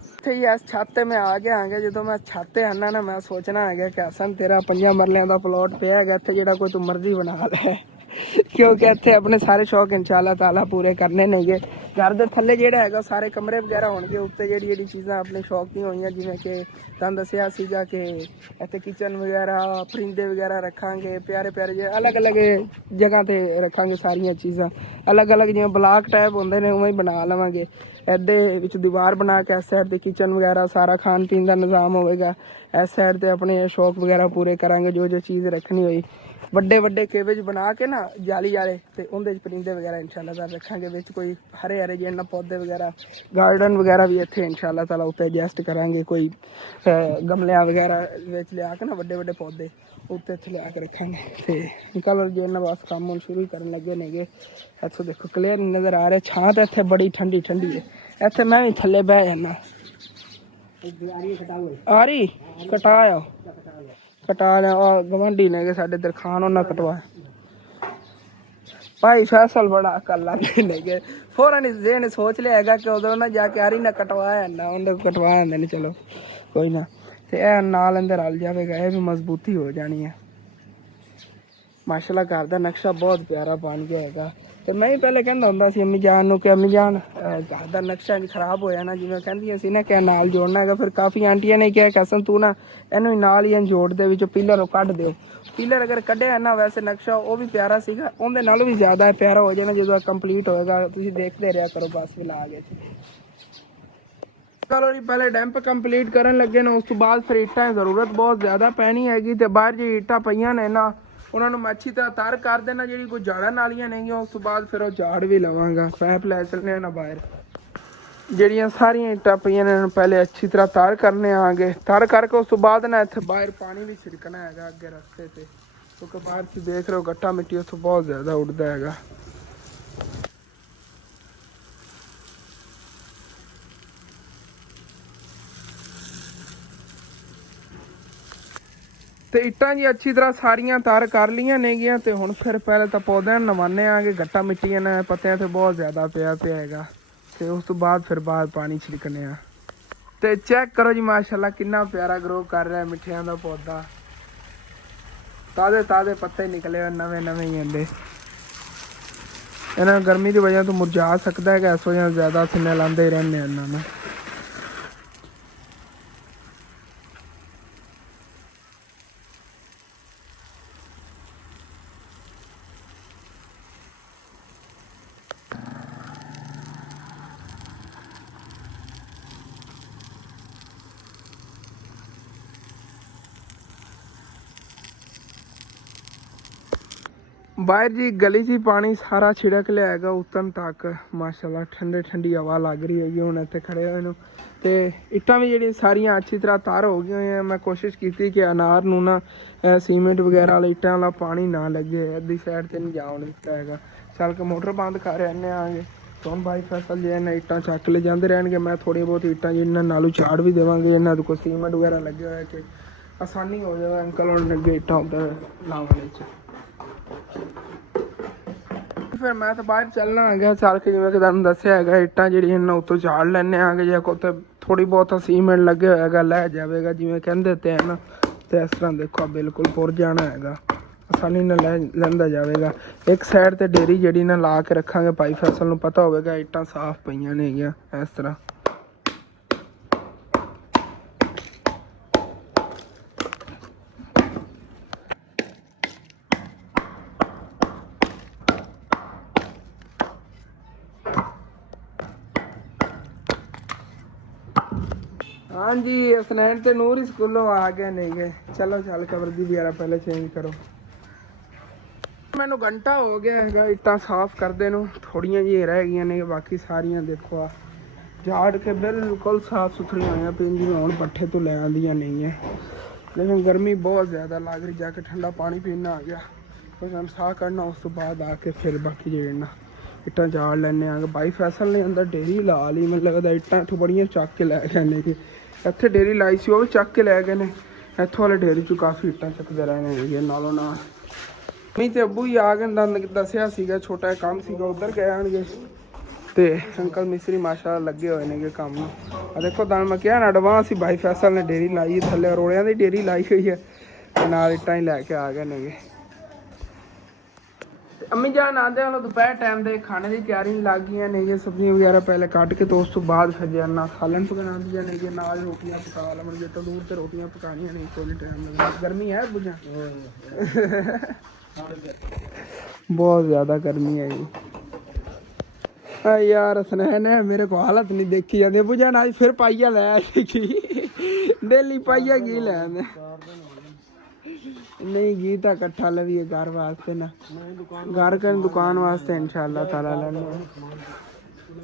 ਇੱਥੇ ਹੀ ਇਸ ਛੱਤ ਤੇ ਮੈਂ ਆ ਗਿਆ ਹੈਗਾ। ਜਦੋਂ ਮੈਂ ਛੱਤ ਤੇ ਆਉਣਾ ਨਾ, ਮੈਂ ਸੋਚਣਾ ਹੈਗਾ ਕਿ ਹਸਨ ਤੇਰਾ 5 ਮਰਲਿਆਂ ਦਾ ਪਲਾਟ ਪਿਆ ਹੈਗਾ, ਇੱਥੇ ਜਿਹੜਾ ਕੋਈ ਤੂੰ ਮਰਜ਼ੀ ਬਣਾ ਲੈ, ਕਿਉਂਕਿ ਇੱਥੇ ਆਪਣੇ ਸਾਰੇ ਸ਼ੌਕ ਇਨਸ਼ਾਅੱਲਾ ਤਾਲਾ ਪੂਰੇ ਕਰਨੇ ਨੇਗੇ। ਘਰ ਦੇ ਥੱਲੇ ਜਿਹੜਾ ਹੈਗਾ ਸਾਰੇ ਕਮਰੇ ਵਗੈਰਾ ਹੋਣਗੇ, ਉੱਤੇ ਜਿਹੜੀ ਚੀਜ਼ਾਂ ਆਪਣੇ ਸ਼ੌਕ ਦੀਆਂ ਹੋਈਆਂ, ਜਿਵੇਂ ਕਿ ਤੁਹਾਨੂੰ ਦੱਸਿਆ ਸੀਗਾ ਕਿ ਇੱਥੇ ਕਿਚਨ ਵਗੈਰਾ, ਪਰਿੰਦੇ ਵਗੈਰਾ ਰੱਖਾਂਗੇ, ਪਿਆਰੇ ਪਿਆਰੇ ਜਿਹੇ ਅਲੱਗ-ਅਲੱਗ ਜਗ੍ਹਾ ਤੇ ਰੱਖਾਂਗੇ ਸਾਰੀਆਂ ਚੀਜ਼ਾਂ। ਅਲੱਗ-ਅਲੱਗ ਜਿਵੇਂ ਬਲਾਕ ਟਾਈਪ ਹੁੰਦੇ ਨੇ ਉਵੇਂ ਹੀ ਬਣਾ ਲਵਾਂਗੇ। ਇਹਦੇ ਵਿੱਚ ਦੀਵਾਰ ਬਣਾ ਕੇ ਇਸ ਸਾਈਡ ਤੇ ਕਿਚਨ ਵਗੈਰਾ ਸਾਰਾ ਖਾਣ ਪੀਣ ਦਾ ਨਿਜ਼ਾਮ ਹੋਵੇਗਾ। ਇਸ ਸਾਈਡ ਤੇ ਆਪਣੇ ਸ਼ੌਕ ਵਗੈਰਾ ਪੂਰੇ ਕਰਾਂਗੇ, ਜੋ ਚੀਜ਼ ਰੱਖਣੀ ਹੋਈ। ਵੱਡੇ ਕੇਵੇਜ ਬਣਾ ਕੇ ਨਾ ਜਾਲੀ ਵਾਲੇ, ਤੇ ਉਹਦੇ 'ਚ ਪਰਿੰਦੇ ਵਗੈਰਾ ਇਨਸ਼ਾਅੱਲਾ ਤਾਲਾ ਰੱਖਾਂਗੇ। ਵਿੱਚ ਕੋਈ ਹਰੇ ਜਿਹੇ ਨਾ ਪੌਦੇ ਵਗੈਰਾ, ਗਾਰਡਨ ਵਗੈਰਾ ਵੀ ਇੱਥੇ ਇਨਸ਼ਾਅੱਲਾ ਤਾਲਾ ਉੱਤੇ ਐਡਜਸਟ ਕਰਾਂਗੇ। ਕੋਈ ਗਮਲਿਆਂ ਵਗੈਰਾ ਵਿੱਚ ਲਿਆ ਕੇ ਨਾ ਵੱਡੇ ਪੌਦੇ ਉੱਤੇ ਇੱਥੇ ਲਿਆ ਕੇ ਰੱਖਾਂਗੇ। ਤੇ ਅੰਕਲ ਜੀ ਇਹਨਾਂ ਬਸ ਕੰਮ ਹੁਣ ਸ਼ੁਰੂ ਕਰਨ ਲੱਗੇ ਨੇਗੇ। ਇੱਥੋਂ ਦੇਖੋ ਕਲੀਅਰ ਨਜ਼ਰ ਆ ਰਿਹਾ, ਛਾਂ ਤਾਂ ਇੱਥੇ ਬੜੀ ਠੰਡੀ ਹੈ। ਇੱਥੇ ਮੈਂ ਵੀ ਥੱਲੇ ਬਹਿ ਜਾਣਾ। ਆ ਰਹੀ ਕਟਾ ਲਿਆ ਗਵਾਂਢੀ ਨੇ ਸਾਡੇ ਇੱਧਰ ਖਾਨ ਉਹਨਾਂ ਕਟਵਾਇਆ। ਭਾਈ ਫੈਸਲ ਬੜਾ ਕੱਲਾ ਨੇਗੇ, ਫੌਰਨ ਨੇ ਸੋਚ ਲਿਆ ਹੈਗਾ ਕਿ ਉਦੋਂ ਨਾ ਜਾ ਕੇ ਆਰੀ ਨਾ ਕਟਵਾਇਆ ਨਾ, ਉਹਦੇ ਕਟਵਾ ਜਾਂਦੇ ਨੇ। ਚਲੋ ਕੋਈ ਨਾ, ਤੇ ਇਹ ਨਾਲ ਅੰਦਰ ਰਲ ਜਾਵੇਗਾ, ਇਹ ਵੀ ਮਜ਼ਬੂਤੀ ਹੋ ਜਾਣੀ ਹੈ। ਮਾਸ਼ਾਅੱਲਾ ਘਰ ਦਾ ਨਕਸ਼ਾ ਬਹੁਤ ਪਿਆਰਾ ਬਣ ਗਿਆ ਹੈਗਾ। ਤੇ ਮੈਂ ਵੀ ਪਹਿਲੇ ਕਹਿੰਦਾ ਹੁੰਦਾ ਸੀ ਅੰਮੀ ਜਾਨ ਨੂੰ ਕਿ ਅੰਮੀ ਜਾਨ ਘਰ ਦਾ ਨਕਸ਼ਾ ਖਰਾਬ ਹੋਇਆ ਨਾ, ਜਿਵੇਂ ਕਹਿੰਦੀਆਂ ਸੀ ਨਾ ਕਿ ਨਾਲ ਜੋੜਨਾ ਹੈਗਾ। ਫਿਰ ਕਾਫੀ ਆਂਟੀਆਂ ਨੇ ਕਿਹਾ ਕਿ ਹਸਨ ਤੂੰ ਨਾ ਇਹਨੂੰ ਨਾਲ ਹੀ ਜੋੜ ਦੇ, ਵਿੱਚੋਂ ਪਿੱਲਰ ਕੱਢ ਦਿਓ। ਪਿੱਲਰ ਅਗਰ ਕੱਢਿਆ ਨਾ, ਵੈਸੇ ਨਕਸ਼ਾ ਉਹ ਵੀ ਪਿਆਰਾ ਸੀਗਾ, ਉਹਦੇ ਨਾਲੋਂ ਵੀ ਜ਼ਿਆਦਾ ਪਿਆਰਾ ਹੋ ਜਾਣਾ ਜਦੋਂ ਕੰਪਲੀਟ ਹੋਏਗਾ। ਤੁਸੀਂ ਦੇਖਦੇ ਰਿਹਾ ਕਰੋ ਬਸ ਫਿਲਹਾਲ ਗਏ। ਚਲੋ ਜੀ, ਪਹਿਲੇ ਡੈਂਪ ਕੰਪਲੀਟ ਕਰਨ ਲੱਗੇ ਨੇ, ਉਸ ਤੋਂ ਬਾਅਦ ਫਿਰ ਇੱਟਾਂ ਦੀ ਜ਼ਰੂਰਤ ਬਹੁਤ ਜ਼ਿਆਦਾ ਪੈਣੀ ਹੈਗੀ। ਤੇ ਬਾਹਰ ਜਿਹੜੀ ਇੱਟਾਂ ਪਈਆਂ ਨੇ ਨਾ, ਉਹਨਾਂ ਨੂੰ ਅੱਛੀ ਤਰ੍ਹਾਂ ਤਰ ਕਰ ਦੇਣਾ। ਜਿਹੜੀ ਕੋਈ ਝਾੜਨ ਵਾਲੀਆਂ ਨਹੀਂ, ਉਸ ਤੋਂ ਬਾਅਦ ਫਿਰ ਉਹ ਝਾੜ ਵੀ ਲਵਾਂਗਾ। ਪੈਪ ਲੈ ਚੱਲਨੇ ਨਾ ਬਾਹਰ। ਜਿਹੜੀਆਂ ਸਾਰੀਆਂ ਇੱਟਾਂ ਪਈਆਂ ਨੇ ਇਹਨਾਂ ਨੂੰ ਪਹਿਲੇ ਅੱਛੀ ਤਰ੍ਹਾਂ ਤਾਰ ਕਰਨੇ ਆਗੇ। ਤਾਰ ਕਰਕੇ ਉਸ ਤੋਂ ਬਾਅਦ ਨਾ ਇੱਥੇ ਬਾਹਰ ਪਾਣੀ ਵੀ ਛਿੜਕਣਾ ਹੈਗਾ ਅੱਗੇ ਰਸਤੇ ਤੇ, ਕਿਉਂਕਿ ਬਾਹਰ ਤੁਸੀਂ ਦੇਖ ਰਹੇ ਹੋ ਗੱਟਾ ਮਿੱਟੀ ਉੱਥੋਂ ਬਹੁਤ ਜ਼ਿਆਦਾ ਉੱਡਦਾ ਹੈਗਾ। ਤੇ ਇੱਟਾਂ ਜੀ ਅੱਛੀ ਤਰ੍ਹਾਂ ਸਾਰੀਆਂ ਤਾਰ ਕਰ ਲਈਆਂ ਨੇਗੀਆਂ। ਤੇ ਹੁਣ ਫਿਰ ਪਹਿਲੇ ਤਾਂ ਪੌਦਿਆਂ ਨੂੰ ਨਵਾਨੇ ਆਗੇ, ਗੱਟਾ ਮਿੱਟੀਆਂ ਨੇ ਪੱਤਿਆਂ ਤੇ ਬਹੁਤ ਜ਼ਿਆਦਾ ਪਿਆ ਹੈਗਾ। ਤੇ ਉਸ ਤੋਂ ਬਾਅਦ ਫਿਰ ਬਾਹਰ ਪਾਣੀ ਛਿੜਕਨੇ ਆ। ਤੇ ਚੈੱਕ ਕਰੋ ਜੀ ਮਾਸ਼ਾਅੱਲਾ ਕਿੰਨਾ ਪਿਆਰਾ ਗਰੋ ਕਰ ਰਿਹਾ ਮਿੱਠਿਆਂ ਦਾ ਪੌਦਾ। ਤਾਜ਼ੇ ਤਾਜ਼ੇ ਪੱਤੇ ਨਿਕਲੇ ਹੋਏ ਨਵੇਂ ਨਵੇਂ ਹੀ ਆਂਦੇ। ਇਹਨਾਂ ਗਰਮੀ ਦੀ ਵਜ੍ਹਾ ਤੋਂ ਮੁਰਝਾ ਸਕਦਾ ਹੈਗਾ, ਇਸ ਵਜ੍ਹਾ ਜ਼ਿਆਦਾ ਥੱਲੇ ਲਾਉਂਦੇ ਰਹਿੰਦੇ ਇਹਨਾਂ ਨੂੰ। बाहर जी गली च पानी सारा छिड़क लिया है उतन तक माशाल्लाह। ठंडे ठंडी हवा लग रही है हुण इत्थे खड़े हुए तो इट्टां भी जी सारिया अच्छी तरह तार हो गई हैं। मैं कोशिश की कि अनार नूं ना सीमेंट वगैरह वाले इट्टां वाला पानी ना लगे, अद्धी साइड ते नहीं जान दिता है। चल के मोटर बंद कर रहने आगे तो हम भाई फैसल जो इन्हें इट्टां चक ले जाते रहने। मैं थोड़ी बहुत इट्टां जिन्हें नालू चाड़ भी देवांगे, इन्होंने कोई सीमेंट वगैरह लगे हुए कि आसानी हो जाए अंकल होने लगे इट्टां उधर लाने च। फिर मैं तो बाहर चलना आ गया चल के, जिवें कि तुहानूं दस्सिया हैगा इट्टां जिहड़ियां ने उत्तों झाड़ लैने आगे, जे कोई थोड़ी बहुत सीमेंट लगे होएगा लै जाएगा जिवें कहंदे ते है ना। तो इस तरह देखो बिल्कुल पुर जाना हैगा, आसानी नाल लैंदा जाएगा। एक साइड ते डेरी जिहड़ी ना ला के रखांगे, भाई फैसल नूं पता होवेगा इट्टां साफ पईयां नेगियां इस तरह। हाँ जी हसनैन ते नूर ही स्कूलों आ गए नहीं गए। चलो चल के वर्दी वगैरह पहले चेंज करो। मैनू घंटा हो गया है इट्टां साफ करदे नूं, थोड़ियां जी रह गई ने, बाकी सारियां देखो आ झाड़ के बिल्कुल साफ सुथरी होइयां पईंदियां। हुण पट्ठे तो लै आंदियां नहीं है, लेकिन गर्मी बहुत ज़्यादा लग रही। जाके ठंडा पानी पीना आ गया, फिर हम साह करना, उस तो बाद आके फिर बाकी जेड़े ना इट्टां झाड़ लैने आगे। भाई फैसल ने अंदर डेरी ला ली, मैनूं लगदा इट्टां इत्थों बड़ियां चक के लै गए ने कि ਇੱਥੇ ਡੇਰੀ ਲਾਈ ਸੀ ਉਹ ਵੀ ਚੱਕ ਕੇ ਲੈ ਗਏ ਨੇ। ਇੱਥੋਂ ਵਾਲੇ ਡੇਰੀ 'ਚੋਂ ਕਾਫੀ ਇੱਟਾਂ ਚੱਕਦੇ ਰਹੇ ਨੇ ਨਾਲੋਂ ਨਾਲ। ਨਹੀਂ ਤੇ ਅੱਬੂ ਹੀ ਆ ਕੇ ਦੱਸਿਆ ਸੀਗਾ ਛੋਟਾ ਜਿਹਾ ਕੰਮ ਸੀਗਾ ਉੱਧਰ ਗਏ ਆਣਗੇ। ਤੇ ਅੰਕਲ ਮਿਸਤਰੀ ਮਾਸ਼ਾਅੱਲਾ ਲੱਗੇ ਹੋਏ ਨੇਗੇ ਕੰਮ ਨੂੰ। ਆ ਦੇਖੋ ਤੁਹਾਨੂੰ ਮੈਂ ਕਿਹਾ ਨਾ ਐਡਵਾਂਸ ਹੀ ਭਾਈ ਫੈਸਲ ਨੇ ਡੇਰੀ ਲਾਈ, ਥੱਲੇ ਰੋੜਿਆਂ ਦੀ ਡੇਰੀ ਲਾਈ ਹੋਈ ਹੈ ਤੇ ਨਾਲ ਇੱਟਾਂ ਹੀ ਲੈ ਕੇ ਆ ਗਏ ਨੇਗੇ। अम्मी जान आते हैं दोपहर टाइम दे खाने की तैयारी लग गई ने, ये सब्जियां वगैरह पहले काट के तो उस तो बाद फिर जाना सालन पकाना ने कि नाल रोटियां पका लवे। तंदूर से रोटियां पकानियां नहीं, कोई टाइम लगता। गर्मी है बुझा बहुत ज़्यादा गर्मी है जी यार। हसनैन है मेरे को हालत नहीं देखी जाती। बुझा ना फिर पाइया लै डेली पाइया की लैंदे नहीं घी तो कट्ठा लवीए घर वास्ते ना, घर के दुकान वास्ते इंशाअल्लाह ताला लैने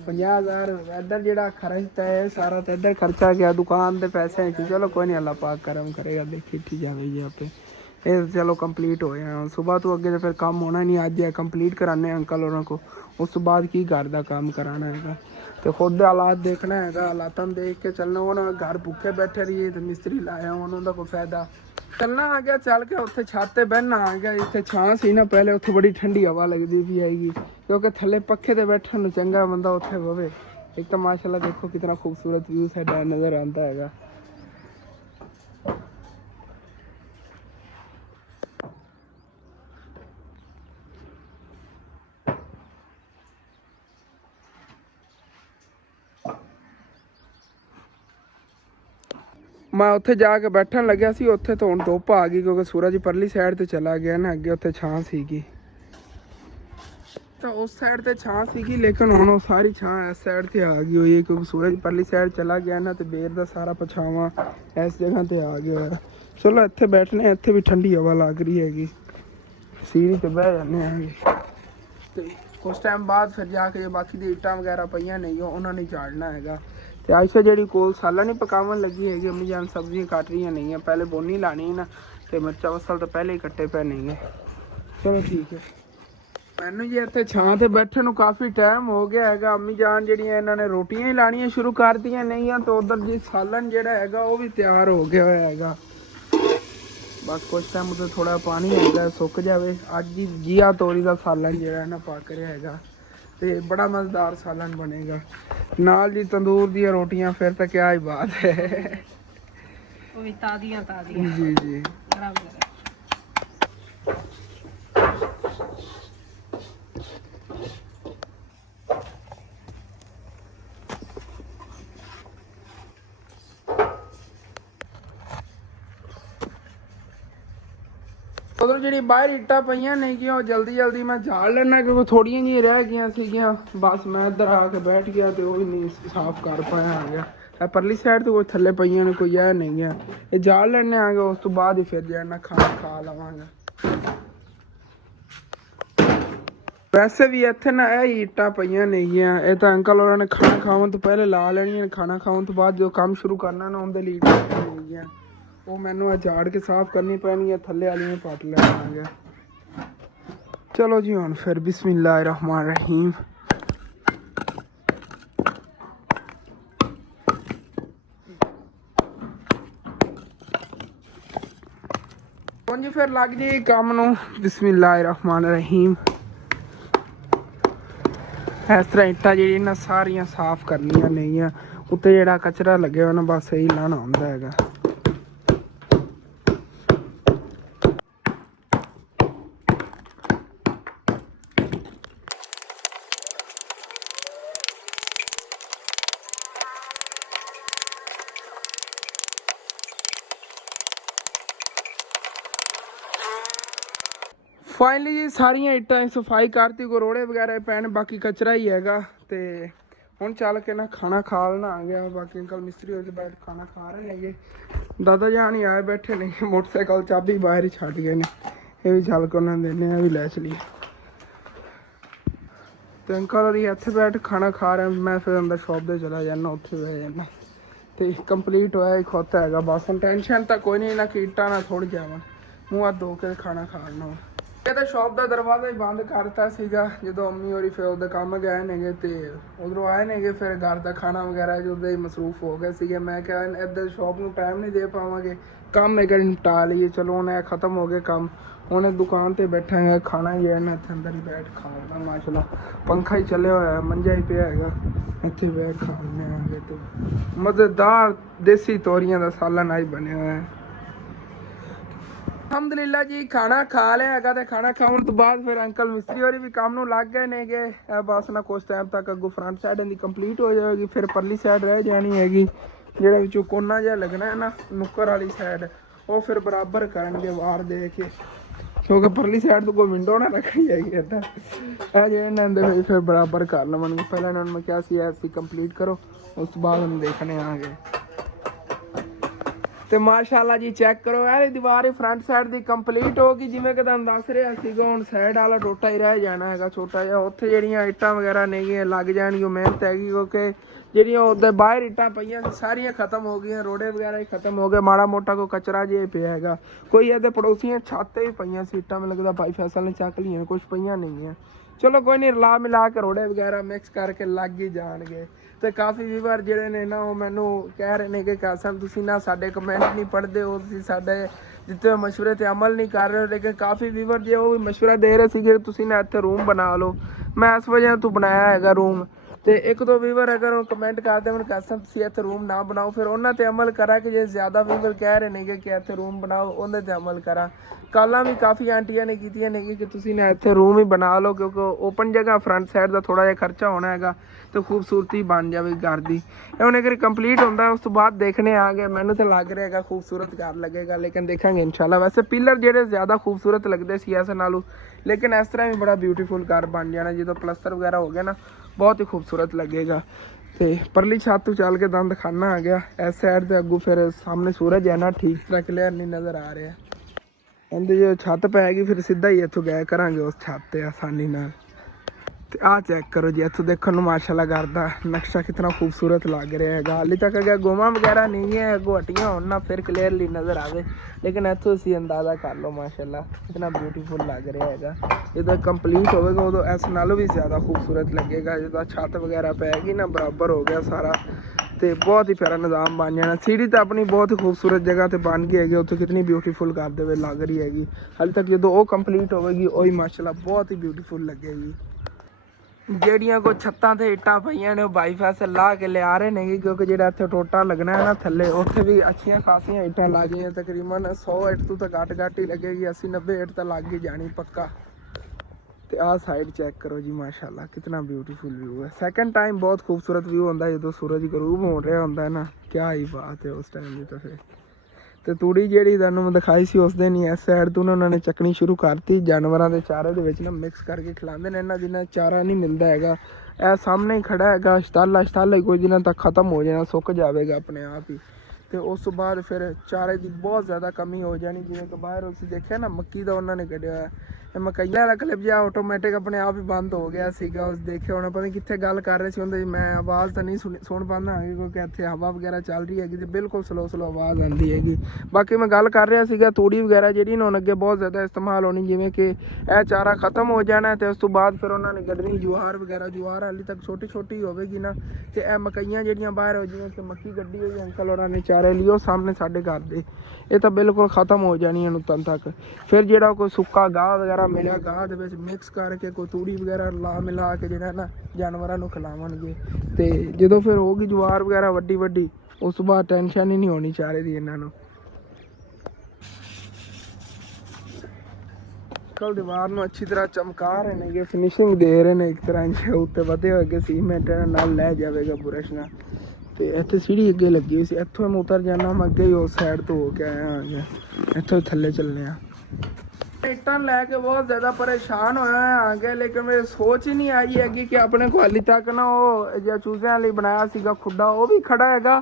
50,000 इधर जेड़ा खर्चता है सारा तो इधर खर्चा गया दुकान के पैसे। चलो कोई नहीं, अल्लाह पाक करम करेगा, देखी जाएगी यहाँ पे। ये चलो कंप्लीट हो गया, सुबह तो अगे तो फिर काम होना नहीं। अज कंप्लीट कराने अंकल होना को, उस तो बाद की घर का काम कराना है तो खुद हालात देखना है, हालात देख के चलना। होना घर भुखे बैठे रहिए तो मिस्त्री लाया उन्होंने कोई फायदा। चलना आ गया चल के उत्थे छत ते बहना आ गया। इतने छां सी ना पहले, उत्थे बड़ी ठंडी हवा लगती भी आएगी क्योंकि थले पखे ते बैठन नूं चंगा बंदा उत्थे बवे। एक तो माशाल्लाह देखो कितना खूबसूरत व्यू साडा नज़र आता है। मैं उत्थे जाके बैठन लग्या सी, उत्थे तो हुण धुप्प आ गई क्योंकि सूरज परली साइड ते चला गया ना। अगे उत्थे छां सीगी तो उस साइड ते छां सीगी, लेकिन हुण वो सारी छां इस साइड ते आ गई हुई है क्योंकि सूरज परली साइड चला गया ना। तो बेर दा सारा पछावा इस जगह ते आ गया है। चलो इत्थे बैठने, इत्थे भी ठंडी हवा लग रही हैगी, सीढ़ी ते बह जाने आगे। ਕੁਛ ਟਾਈਮ ਬਾਅਦ ਫਿਰ ਜਾ ਕੇ ਬਾਕੀ ਦੀ ਇੱਟਾਂ ਵਗੈਰਾ ਪਈਆਂ ਨਹੀਂ ਉਹਨਾਂ ਨੇ ਝਾੜਨਾ ਹੈਗਾ। ਤੇ ਆਇਸ਼ਾ ਜਿਹੜੀ ਕੋਲ ਸਾਲਾ ਨਹੀਂ ਪਕਾਉਣ ਲੱਗੀ ਹੈਗੀ, ਅੰਮੀ ਜਾਨ ਸਬਜ਼ੀਆਂ ਕੱਟ ਰਹੀਆਂ ਨਹੀਂ ਆ, ਪਹਿਲੇ ਬੋਨੀ ਲਾਣੀ ਨਾ ਤੇ ਮਿਰਚਾਂ ਮਸਾਲ ਤਾਂ ਪਹਿਲੇ ਹੀ ਕੱਟੇ ਪਏ ਨਹੀਂ ਹੈ। ਚਲੋ ਠੀਕ ਹੈ। ਮੈਨੂੰ ਜੀ ਇੱਥੇ ਛਾਂ ਤੇ ਬੈਠਣ ਨੂੰ ਕਾਫੀ ਟਾਈਮ ਹੋ ਗਿਆ ਹੈਗਾ। ਅੰਮੀ ਜਾਨ ਜਿਹੜੀਆਂ ਇਹਨਾਂ ਨੇ ਰੋਟੀਆਂ ਹੀ ਲਾਣੀਆਂ ਸ਼ੁਰੂ ਕਰਤੀਆਂ ਨਹੀਂ ਆ, ਤੇ ਉਧਰ ਜੀ ਸਾਲਨ ਜਿਹੜਾ ਹੈਗਾ ਉਹ ਵੀ ਤਿਆਰ ਹੋ ਗਿਆ ਹੋਇਆ ਹੈਗਾ। ਬਸ ਕੁਛ ਟਾਈਮ ਉਤੇ ਥੋੜਾ ਪਾਣੀ ਹੈਗਾ ਸੁੱਕ ਜਾਵੇ। ਅੱਜ ਹੀ ਜੀਆ ਤੋਰੀ ਦਾ ਸਾਲਨ ਜਿਹੜਾ ਨਾ ਪੱਕ ਰਿਹਾ ਹੈਗਾ ਤੇ ਬੜਾ ਮਜ਼ੇਦਾਰ ਸਾਲਨ ਬਣੇਗਾ। ਨਾਲ ਜੀ ਤੰਦੂਰ ਦੀਆਂ ਰੋਟੀਆਂ, ਫਿਰ ਤਾਂ ਕਿਆ ਹੀ ਬਾਤ ਹੈ। ਉਹ ਵੀ ਤਾਜ਼ੀਆਂ ਜੀ ਜੀ। ਗਰਮ ਗਰਮ। ਉਧਰ ਜਿਹੜੀ ਬਾਹਰ ਇੱਟਾਂ ਪਈਆਂ ਨਹੀਂ ਗਈਆਂ ਉਹ ਜਲਦੀ ਮੈਂ ਝਾੜ ਲੈਣਾ, ਕਿਉਂਕਿ ਥੋੜੀਆਂ ਜਿਹੀਆਂ ਰਹਿ ਗਈਆਂ ਸੀਗੀਆਂ। ਬਸ ਮੈਂ ਇੱਧਰ ਆ ਕੇ ਬੈਠ ਗਿਆ ਤੇ ਉਹ ਵੀ ਨਹੀਂ ਸਾਫ਼ ਕਰ ਪਾਇਆ ਆ ਗਿਆ। ਇਹ ਪਰਲੀ ਸਾਈਡ ਤੇ ਕੋਈ ਥੱਲੇ ਪਈਆਂ ਨੇ, ਕੋਈ ਇਹ ਨਹੀਂ ਗਿਆ। ਇਹ ਝਾੜ ਲੈਣੇ ਆ ਗਏ, ਉਸ ਤੋਂ ਬਾਅਦ ਹੀ ਫਿਰ ਜਾਣਾ ਖਾਣਾ ਖਾ ਲਵਾਂਗਾ। ਵੈਸੇ ਵੀ ਇੱਥੇ ਨਾ ਇਹ ਇੱਟਾਂ ਪਈਆਂ ਨਹੀਂ ਗਈਆਂ, ਇਹ ਤਾਂ ਅੰਕਲ ਹੋਰਾਂ ਨੇ ਖਾਣਾ ਖਾਣ ਤੋਂ ਪਹਿਲੇ ਲਾ ਲੈਣੀਆਂ। ਖਾਣਾ ਖਾਣ ਤੋਂ ਬਾਅਦ ਜੋ ਕੰਮ ਸ਼ੁਰੂ ਕਰਨਾ ਨਾ ਉਹਦੇ ਲਈ ਇੱਟਾਂ ਨਹੀਂ ਗਈਆਂ, ਉਹ ਮੈਨੂੰ ਝਾੜ ਕੇ ਸਾਫ਼ ਕਰਨੀ ਪੈਣੀ ਹੈ। ਥੱਲੇ ਵਾਲੀਆਂ ਪੱਟ ਲੈਣਾਂਗੇ। ਚਲੋ ਜੀ ਹੁਣ ਫਿਰ ਬਿਸਮਿल्लाह रहमान रहीम। ਹੁਣ ਜੀ ਫਿਰ ਲੱਗ ਜੀ ਕੰਮ ਨੂੰ। ਬਿਸਮਿल्लाह रहमान रहीम। ਇਸ ਤਰ੍ਹਾਂ ਇੱਟਾਂ ਜਿਹੜੀਆਂ ਨਾ ਸਾਰੀਆਂ ਸਾਫ਼ ਕਰਨੀਆਂ ਨਹੀਂ ਆ। ਉੱਤੇ ਜਿਹੜਾ ਕਚਰਾ ਲੱਗਿਆ ਹੋਇਆ ਨਾ ਬਸ ਇਹੀ ਲਾਣਾ ਹੁੰਦਾ ਹੈਗਾ। ਫਾਈਨਲੀ ਜੀ ਸਾਰੀਆਂ ਇੱਟਾਂ ਸਫਾਈ ਕਰਤੀ, ਕੋ ਰੋੜੇ ਵਗੈਰਾ ਪੈਣ, ਬਾਕੀ ਕਚਰਾ ਹੀ ਹੈਗਾ। ਤੇ ਹੁਣ ਚੱਲ ਕੇ ਨਾ ਖਾਣਾ ਖਾ ਲੈਣਾ ਆ ਗਿਆ। ਬਾਕੀ ਅੰਕਲ ਮਿਸਤਰੀ ਹੋ ਕੇ ਬੈਠ ਖਾਣਾ ਖਾ ਰਹੇ ਹੈਗੇ। ਦਾਦਾ ਜਾਨ ਹੀ ਆਏ ਬੈਠੇ ਨੇ, ਮੋਟਰਸਾਈਕਲ ਚਾਬੀ ਬਾਹਰ ਹੀ ਛੱਡ ਗਏ ਨੇ। ਇਹ ਵੀ ਚੱਲ ਕੇ ਉਹਨਾਂ ਨੂੰ ਦਿੰਦੇ ਆ, ਵੀ ਲੈ ਚਲੀਏ। ਤੇ ਅੰਕਲ ਹੋਰੀ ਇੱਥੇ ਬੈਠ ਖਾਣਾ ਖਾ ਰਹੇ, ਮੈਂ ਫਿਰ ਅੰਦਰ ਸ਼ੌਪ ਦੇ ਚਲਾ ਜਾਂਦਾ, ਉੱਥੇ ਬਹਿ ਜਾਂਦਾ। ਤੇ ਕੰਪਲੀਟ ਹੋਇਆ ਹੀ ਖੋਤਾ ਹੈਗਾ। ਬਸ ਹੁਣ ਟੈਨਸ਼ਨ ਤਾਂ ਕੋਈ ਨਹੀਂ, ਨਾ ਕਿ ਇੱਟਾਂ ਨਾ ਥੋੜ ਜਾਵਾਂ। ਮੂੰਹ ਹੱਥ ਧੋ ਕੇ ਖਾਣਾ ਖਾ ਲੈਣਾ। ਇਹ ਤਾਂ ਸ਼ੌਪ ਦਾ ਦਰਵਾਜ਼ਾ ਹੀ ਬੰਦ ਕਰਤਾ ਸੀਗਾ ਜਦੋਂ ਅੰਮੀ ਹੋਰੀ ਫਿਰ ਉਹਦੇ ਕੰਮ ਗਏ ਨੇਗੇ ਤੇ ਉਧਰੋਂ ਆਏ ਨੇਗੇ। ਫਿਰ ਘਰ ਦਾ ਖਾਣਾ ਵਗੈਰਾ ਜਦੋਂ ਹੀ ਮਸਰੂਫ ਹੋ ਗਏ ਸੀਗੇ। ਮੈਂ ਕਿਹਾ ਇੱਧਰ ਸ਼ੌਪ ਨੂੰ ਟਾਈਮ ਨਹੀਂ ਦੇ ਪਾਵਾਂਗੇ, ਕੰਮ ਇੱਕ ਨਿਪਟਾ ਲਈਏ। ਚਲੋ ਹੁਣ ਇਹ ਖਤਮ ਹੋ ਗਏ ਕੰਮ। ਹੁਣ ਇਹ ਦੁਕਾਨ ਤੇ ਬੈਠਾ ਹੈਗਾ, ਖਾਣਾ ਹੀ ਹੈ ਨਾ ਇੱਥੇ ਅੰਦਰ ਹੀ ਬੈਠ ਖਾਣਾ। ਮਾਸ਼ਾਅੱਲਾ ਪੰਖਾ ਹੀ ਚੱਲਿਆ ਹੋਇਆ, ਮੰਜਾ ਹੀ ਪਿਆ ਹੈਗਾ, ਇੱਥੇ ਬੈਠ ਖਾਣੇ ਆਗੇ। ਤੇ ਮਜ਼ੇਦਾਰ ਦੇਸੀ ਤੋਰੀਆਂ ਦਾ ਸਾਲਨ ਅੱਜ ਬਣਿਆ ਹੋਇਆ ਹੈ। ਅਲਹਮਦੁਲਿਲਾ ਜੀ ਖਾਣਾ ਖਾ ਲਿਆ ਹੈਗਾ। ਤੇ ਖਾਣਾ ਖਾਣ ਤੋਂ ਬਾਅਦ ਫਿਰ ਅੰਕਲ ਮਿਸਤਰੀ ਹੋਰੀ ਵੀ ਕੰਮ ਨੂੰ ਲੱਗ ਗਏ ਨੇਗੇ। ਬਸ ਨਾ ਕੁਛ ਟਾਈਮ ਤੱਕ ਅੱਗੋਂ ਫਰੰਟ ਸਾਈਡ ਦੀ ਕੰਪਲੀਟ ਹੋ ਜਾਏਗੀ, ਫਿਰ ਪਰਲੀ ਸਾਈਡ ਰਹਿ ਜਾਣੀ ਹੈਗੀ। ਜਿਹੜਾ ਵਿੱਚੋਂ ਕੋਨਾ ਜਿਹਾ ਲੱਗਣਾ ਹੈ ਨਾ ਨੁੱਕਰ ਵਾਲੀ ਸਾਈਡ, ਉਹ ਫਿਰ ਬਰਾਬਰ ਕਰਨਗੇ ਵਾਰ ਦੇ ਕੇ, ਕਿਉਂਕਿ ਪਰਲੀ ਸਾਈਡ ਤੋਂ ਕੋਈ ਵਿੰਡੋ ਨਾ ਰੱਖਣੀ ਹੈਗੀ ਇੱਦਾਂ। ਇਹ ਜਿਹੜੇ ਇਹਨਾਂ ਦੇ ਵਿੱਚ ਫਿਰ ਬਰਾਬਰ ਕਰ ਲਵਾਂਗੇ। ਪਹਿਲਾਂ ਇਹਨਾਂ ਨੂੰ ਮੈਂ ਕਿਹਾ ਸੀ ਐਸੀ ਕੰਪਲੀਟ ਕਰੋ, ਉਸ ਤੋਂ ਬਾਅਦ हम देखने आगे। ਤੇ ਮਾਸ਼ਾਅੱਲਾ ਜੀ ਚੈੱਕ ਕਰੋ, ਇਹ ਦੀਵਾਰ ਹੀ ਫਰੰਟ ਸਾਈਡ ਦੀ ਕੰਪਲੀਟ ਹੋ ਗਈ। ਜਿਵੇਂ ਕਿ ਤੁਹਾਨੂੰ ਦੱਸ ਰਿਹਾ ਸੀਗਾ, ਹੁਣ ਸਾਈਡ ਵਾਲਾ ਟੋਟਾ ਹੀ ਰਹਿ ਜਾਣਾ ਹੈਗਾ ਛੋਟਾ ਜਿਹਾ। ਉੱਥੇ ਜਿਹੜੀਆਂ ਇੱਟਾਂ ਵਗੈਰਾ ਨਹੀਂ ਲੱਗ ਜਾਣਗੀਆਂ, ਮਿਹਨਤ ਹੈਗੀ, ਕਿਉਂਕਿ ਜਿਹੜੀਆਂ ਉਹਦੇ ਬਾਹਰ ਇੱਟਾਂ ਪਈਆਂ ਸੀ ਸਾਰੀਆਂ ਖਤਮ ਹੋ ਗਈਆਂ, ਰੋੜੇ ਵਗੈਰਾ ਹੀ ਖਤਮ ਹੋ ਗਏ। ਮਾੜਾ ਮੋਟਾ ਕੋਈ ਕਚਰਾ ਜਿਹਾ ਪਿਆ ਹੈਗਾ। ਕੋਈ ਇਹਦੇ ਪੜੋਸੀਆਂ ਛੱਤ ਤੇ ਵੀ ਪਈਆਂ ਸੀ ਇੱਟਾਂ, ਮੈਨੂੰ ਲੱਗਦਾ ਭਾਈ ਫੈਸਲ ਨੇ ਚੱਕ ਲਈਆਂ, ਕੁਛ ਪਈਆਂ ਨਹੀਂ ਹੈ। ਚਲੋ ਕੋਈ ਨਹੀਂ, ਰਲਾ ਮਿਲਾ ਕੇ ਰੋੜੇ ਵਗੈਰਾ ਮਿਕਸ ਕਰਕੇ ਲੱਗ ਹੀ ਜਾਣਗੇ। ਤੇ ਕਾਫੀ ਵੀਵਰ ਜਿਹੜੇ ਨੇ ਨਾ ਉਹ ਮੈਨੂੰ ਕਹਿ ਰਹੇ ਨੇ ਕਿ ਕਾਸਮ ਤੁਸੀਂ ਨਾ ਸਾਡੇ ਕਮੈਂਟ ਨਹੀਂ ਪੜ੍ਹਦੇ ਹੋ, ਤੁਸੀਂ ਸਾਡੇ ਦਿੱਤੇ ਮਸ਼ਵਰੇ ਤੇ ਅਮਲ ਨਹੀਂ ਕਰ ਰਹੇ ਹੋ। ਲੇਕਿਨ ਕਾਫੀ ਵੀਵਰ ਜੇ ਉਹ ਵੀ ਮਸ਼ਵਰਾ ਦੇ ਰਹੇ ਸੀਗੇ ਤੁਸੀਂ ਨਾ ਇੱਥੇ ਰੂਮ ਬਣਾ ਲਓ। ਮੈਂ ਇਸ ਵਜ੍ਹਾ ਤੋਂ ਬਣਾਇਆ ਹੈਗਾ ਰੂਮ। ਤੇ ਇੱਕ ਦੋ ਵੀਵਰ ਅਗਰ ਉਹ ਕਮੈਂਟ ਕਰਦੇ ਮੈਨੂੰ ਕਾਸਮ ਤੁਸੀਂ ਇੱਥੇ ਰੂਮ ਨਾ ਬਣਾਓ, ਫਿਰ ਉਹਨਾਂ ਤੇ ਅਮਲ ਕਰਾਂ। ਕਿ ਜੇ ਜ਼ਿਆਦਾ ਵੀਵਰ ਕਹਿ ਰਹੇ ਨੇਗੇ ਕਿ ਇੱਥੇ ਰੂਮ ਬਣਾਓ, ਉਹਦੇ ਤੇ ਅਮਲ ਕਰਾਂ। ਕਾਲਾਂ ਵੀ ਕਾਫੀ ਆਂਟੀਆਂ ਨੇ ਕੀਤੀਆਂ ਨੇ ਕਿ ਤੁਸੀਂ ਨਾ ਇੱਥੇ ਰੂਮ ਹੀ ਬਣਾ ਲਓ, ਕਿਉਂਕਿ ਓਪਨ ਜਗ੍ਹਾ ਫਰੰਟ ਸਾਈਡ ਦਾ ਥੋੜਾ ਜਿਹਾ ਖਰਚਾ ਹੋਣਾ ਹੈਗਾ ਤੇ ਖੂਬਸੂਰਤੀ ਬਣ ਜਾਵੇ ਘਰ ਦੀ। ਇਹ ਹੁਣ ਅਗਰ ਕੰਪਲੀਟ ਹੁੰਦਾ ਉਸ ਤੋਂ ਬਾਅਦ ਦੇਖਣੇ ਆ ਗਏ। ਮੈਨੂੰ ਤਾਂ ਲੱਗ ਰਿਹਾ ਹੈਗਾ ਖੂਬਸੂਰਤ ਘਰ ਲੱਗੇਗਾ, ਲੇਕਿਨ ਦੇਖਾਂਗੇ ਇਨਸ਼ਾਅੱਲਾ। ਵੈਸੇ ਪਿਲਰ ਜਿਹੜੇ ਜ਼ਿਆਦਾ ਖੂਬਸੂਰਤ ਲੱਗਦੇ ਸੀ ਇਸ ਨਾਲੋਂ, ਲੇਕਿਨ ਇਸ ਤਰ੍ਹਾਂ ਵੀ ਬੜਾ ਬਿਊਟੀਫੁਲ ਘਰ ਬਣ ਜਾਣਾ। ਜਦੋਂ ਪਲਸਤਰ ਵਗੈਰਾ ਹੋ ਗਿਆ ਨਾ ਬਹੁਤ ਹੀ ਖੂਬਸੂਰਤ ਲੱਗੇਗਾ। ਤੇ ਪਰਲੀ ਛੱਤ ਤੋਂ ਚੱਲ ਕੇ ਦੰਦ ਖਾਨਾ ਆ ਗਿਆ। ਇਸ ਸਾਈਡ ਤੇ ਅੱਗੋਂ ਫਿਰ ਸਾਹਮਣੇ ਸੂਰਜ ਹੈ ਨਾ, ਠੀਕ ਤਰ੍ਹਾਂ ਕਲੀਅਰ ਨਹੀਂ ਨਜ਼ਰ ਆ ਰਿਹਾ। ਇਹਦੇ ਜੇ ਛੱਤ ਪੈ ਗਈ ਫਿਰ ਸਿੱਧਾ ਹੀ ਇੱਥੋਂ ਗਏ ਕਰਾਂਗੇ ਉਸ ਛੱਤ ਤੇ ਆਸਾਨੀ ਨਾਲ। ਤੇ ਆਹ ਚੈੱਕ ਕਰੋ ਜੀ, ਇੱਥੋਂ ਦੇਖਣ ਨੂੰ ਮਾਸ਼ਾਅੱਲਾ ਕਰਦਾ ਨਕਸ਼ਾ ਕਿਤਨਾ ਖੂਬਸੂਰਤ ਲੱਗ ਰਿਹਾ ਹੈਗਾ। ਹਾਲੇ ਤੱਕ ਅਗਰ ਗੋਮਾ ਵਗੈਰਾ ਨਹੀਂ ਹੈ, ਗੁਹਾਟੀਆਂ ਹੋਣ ਨਾ ਫਿਰ ਕਲੀਅਰਲੀ ਨਜ਼ਰ ਆਵੇ, ਲੇਕਿਨ ਇੱਥੋਂ ਅਸੀਂ ਅੰਦਾਜ਼ਾ ਕਰ ਲਓ ਮਾਸ਼ਾਅੱਲਾ ਕਿਤਨਾ ਬਿਊਟੀਫੁਲ ਲੱਗ ਰਿਹਾ ਹੈਗਾ। ਜਦੋਂ ਕੰਪਲੀਟ ਹੋਵੇਗਾ ਉਦੋਂ ਇਸ ਨਾਲੋਂ ਵੀ ਜ਼ਿਆਦਾ ਖੂਬਸੂਰਤ ਲੱਗੇਗਾ। ਜਦੋਂ ਛੱਤ ਵਗੈਰਾ ਪੈਗੀ ਨਾ ਬਰਾਬਰ ਹੋ ਗਿਆ ਸਾਰਾ, ਤੇ ਬਹੁਤ ਹੀ ਪਿਆਰਾ ਨਿਜ਼ਾਮ ਬਣ ਜਾਣਾ। ਸੀੜੀ ਤਾਂ ਆਪਣੀ ਬਹੁਤ ਹੀ ਖੂਬਸੂਰਤ ਜਗ੍ਹਾ ਤੇ ਬਣ ਗਈ ਹੈਗੀ, ਉੱਥੇ ਕਿਤਨੀ ਬਿਊਟੀਫੁਲ ਕਰਦੇ ਹੋਏ ਲੱਗ ਰਹੀ ਹੈਗੀ। ਹਾਲੇ ਤੱਕ ਜਦੋਂ ਉਹ ਕੰਪਲੀਟ ਹੋਵੇਗੀ ਉਹੀ ਮਾਸ਼ਾਅੱਲਾ ਬਹੁਤ ਹੀ ਬਿਊਟੀਫੁਲ ਲੱਗੇਗੀ। ਜਿਹੜੀਆਂ ਕੋਈ ਛੱਤਾਂ ਤੇ ਇੱਟਾਂ ਪਈਆਂ ਨੇ ਉਹ ਬਾਈ ਫੈਸਲ ਲਾ ਕੇ ਲਿਆ ਰਹੇ ਨੇ, ਕਿਉਂਕਿ ਜਿਹੜਾ ਇੱਥੇ ਟੋਟਾ ਲੱਗਣਾ ਹੈ ਨਾ ਥੱਲੇ, ਉੱਥੇ ਵੀ ਅੱਛੀਆਂ ਖਾਸੀਆਂ ਇੱਟਾਂ ਲੱਗ ਗਈਆਂ। ਤਕਰੀਬਨ 100 ਇੱਟ ਤੋਂ ਤਾਂ ਘੱਟ ਹੀ ਲੱਗੇਗੀ, 80-90 ਇੱਟ ਤਾਂ ਲੱਗ ਹੀ ਜਾਣੀ ਪੱਕਾ। ਤੇ ਆਹ ਸਾਈਡ ਚੈੱਕ ਕਰੋ ਜੀ ਮਾਸ਼ਾਅੱਲਾ ਕਿਤਨਾ ਬਿਊਟੀਫੁਲ ਵਿਊ ਹੈ। ਸੈਕੰਡ ਟਾਈਮ ਬਹੁਤ ਖੂਬਸੂਰਤ ਵਿਊ ਹੁੰਦਾ ਜਦੋਂ ਸੂਰਜ ਗਰੂਬ ਹੋ ਰਿਹਾ ਹੁੰਦਾ ਹੈ ਨਾ, ਕਿਆ ਹੀ ਬਾਤ ਹੈ ਉਸ ਟਾਈਮ ਦੀ। ਤਾਂ ਫਿਰ ਤੇ ਤੂੜੀ ਜਿਹੜੀ ਤੁਹਾਨੂੰ ਮੈਂ ਦਿਖਾਈ ਸੀ ਉਸ ਦਿਨ ਹੀ ਇਸ ਸਾਈਡ ਤੋਂ ਉਹਨਾਂ ਨੇ ਚੱਕਣੀ ਸ਼ੁਰੂ ਕਰਤੀ। ਜਾਨਵਰਾਂ ਦੇ ਚਾਰੇ ਦੇ ਵਿੱਚ ਨਾ ਮਿਕਸ ਕਰਕੇ ਖਿਲਾਉਂਦੇ ਨੇ, ਇਹਨਾਂ ਜਿੰਨਾ ਚਾਰਾ ਨਹੀਂ ਮਿਲਦਾ ਹੈਗਾ। ਇਹ ਸਾਹਮਣੇ ਹੀ ਖੜਾ ਹੈਗਾ ਸ਼ਤਾਲਾ ਹੀ ਕੋਈ ਦਿਨਾਂ ਤੱਕ ਖਤਮ ਹੋ ਜਾਣਾ, ਸੁੱਕ ਜਾਵੇਗਾ ਆਪਣੇ ਆਪ ਹੀ। ਤੇ ਉਸ ਤੋਂ ਬਾਅਦ ਫਿਰ ਚਾਰੇ ਦੀ ਬਹੁਤ ਜ਼ਿਆਦਾ ਕਮੀ ਹੋ ਜਾਣੀ। ਜਿਵੇਂ ਕਿ ਬਾਹਰ ਅਸੀਂ ਦੇਖਿਆ ਨਾ ਮੱਕੀ ਦਾ ਉਹਨਾਂ ਨੇ ਕੱਢਿਆ ਹੋਇਆ, ਇਹ ਮਕਈਆਂ ਵਾਲਾ ਕਲਿੱਪ ਜਿਹਾ ਆਟੋਮੈਟਿਕ ਆਪਣੇ ਆਪ ਹੀ ਬੰਦ ਹੋ ਗਿਆ ਸੀਗਾ। ਉਸ ਦੇਖਿਆ ਹੋਣਾ, ਪਤਾ ਨਹੀਂ ਕਿੱਥੇ ਗੱਲ ਕਰ ਰਹੇ ਸੀ ਉਹਦੇ, ਮੈਂ ਆਵਾਜ਼ ਤਾਂ ਨਹੀਂ ਸੁਣ ਪਾਉਂਦਾ ਹੈਗੀ ਕਿਉਂਕਿ ਇੱਥੇ ਹਵਾ ਵਗੈਰਾ ਚੱਲ ਰਹੀ ਹੈਗੀ ਤੇ ਬਿਲਕੁਲ ਸਲੋ ਆਵਾਜ਼ ਆਉਂਦੀ ਹੈਗੀ। ਬਾਕੀ ਮੈਂ ਗੱਲ ਕਰ ਰਿਹਾ ਸੀਗਾ ਤੂੜੀ ਵਗੈਰਾ ਜਿਹੜੀ ਨਾ ਹੁਣ ਅੱਗੇ ਬਹੁਤ ਜ਼ਿਆਦਾ ਇਸਤੇਮਾਲ ਹੋਣੀ, ਜਿਵੇਂ ਕਿ ਇਹ ਚਾਰਾ ਖਤਮ ਹੋ ਜਾਣਾ ਤੇ ਉਸ ਤੋਂ ਬਾਅਦ ਫਿਰ ਉਹਨਾਂ ਨੇ ਕੱਢਣੀ ਜਵਾਰ ਵਗੈਰਾ। ਜਵਾਰ ਹਾਲੇ ਤੱਕ ਛੋਟੀ ਹੋਵੇਗੀ ਨਾ, ਤੇ ਇਹ ਮਕਈਆਂ ਜਿਹੜੀਆਂ ਬਾਹਰ ਹੋ ਜਿਵੇਂ ਕਿ ਮੱਕੀ ਗੱਡੀ ਹੋਈ ਅੰਕਲ ਉਹਨਾਂ ਨੇ ਚਾਰੇ ਲਈ ਉਹ ਸਾਹਮਣੇ ਸਾਡੇ ਘਰ ਦੇ, ਇਹ ਤਾਂ ਬਿਲਕੁਲ ਖਤਮ ਹੋ ਜਾਣੀਆਂ ਨੂੰ ਤਨ ਤੱਕ। ਫਿਰ ਜਿਹੜਾ ਕੋਈ ਸੁੱਕਾ ਗਾਹ ਵਗੈਰਾ ਮਿਲਿਆ, ਗਾਹ ਦੇ ਵਿੱਚ ਮਿਕਸ ਕਰਕੇ ਕੋਈ ਤੂੜੀ ਵਗੈਰਾ ਮਿਲਾ ਕੇ ਜਿਹੜਾ ਨਾ ਜਾਨਵਰਾਂ ਨੂੰ ਖਿਲਾਵਣਗੇ। ਤੇ ਜਦੋਂ ਫਿਰ ਹੋਊਗੀ ਜਵਾਰ ਵਗੈਰਾ ਵੱਡੀ ਉਸ ਤੋਂ ਬਾਅਦ ਟੈਨਸ਼ਨ ਹੀ ਨਹੀਂ ਹੋਣੀ ਚਾਰੇ ਦੀ ਇਹਨਾਂ ਨੂੰ। ਕੱਲ ਦੀਵਾਰ ਨੂੰ ਅੱਛੀ ਤਰ੍ਹਾਂ ਚਮਕਾ ਰਹੇ ਨੇ, ਫਿਨਿਸ਼ਿੰਗ ਦੇ ਰਹੇ ਨੇ ਇੱਕ ਤਰ੍ਹਾਂ ਉੱਤੇ ਵਧੇ ਹੋਏ ਕਿ ਸੀਮੈਂਟ ਨਾਲ ਲੈ ਜਾਵੇਗਾ ਬੁਰਸ਼ ਨਾਲ। ਤੇ ਇੱਥੇ ਸੀੜੀ ਅੱਗੇ ਲੱਗੀ ਹੋਈ ਸੀ, ਇੱਥੋਂ ਮੈਂ ਉਤਰ ਜਾਣਾ, ਮੈਂ ਅੱਗੇ ਹੀ ਉਸ ਸਾਈਡ ਤੋਂ ਹੋ ਕੇ ਆਇਆ ਹਾਂ, ਇੱਥੋਂ ਥੱਲੇ ਚੱਲਨੇ ਆ। ਇੱਟਾਂ ਲੈ ਕੇ ਬਹੁਤ ਜ਼ਿਆਦਾ ਪਰੇਸ਼ਾਨ ਹੋਇਆ ਆਗੇ, ਲੇਕਿਨ ਮੇਰੀ ਸੋਚ ਹੀ ਨਹੀਂ ਆਈ ਹੈਗੀ ਕਿ ਆਪਣੇ ਕੋਲ ਹਾਲੇ ਤੱਕ ਨਾ ਉਹ ਜਿਹੜਾ ਚੂਜ਼ਿਆਂ ਲਈ ਬਣਾਇਆ ਸੀਗਾ ਖੁੱਡਾ ਉਹ ਵੀ ਖੜਾ ਹੈਗਾ,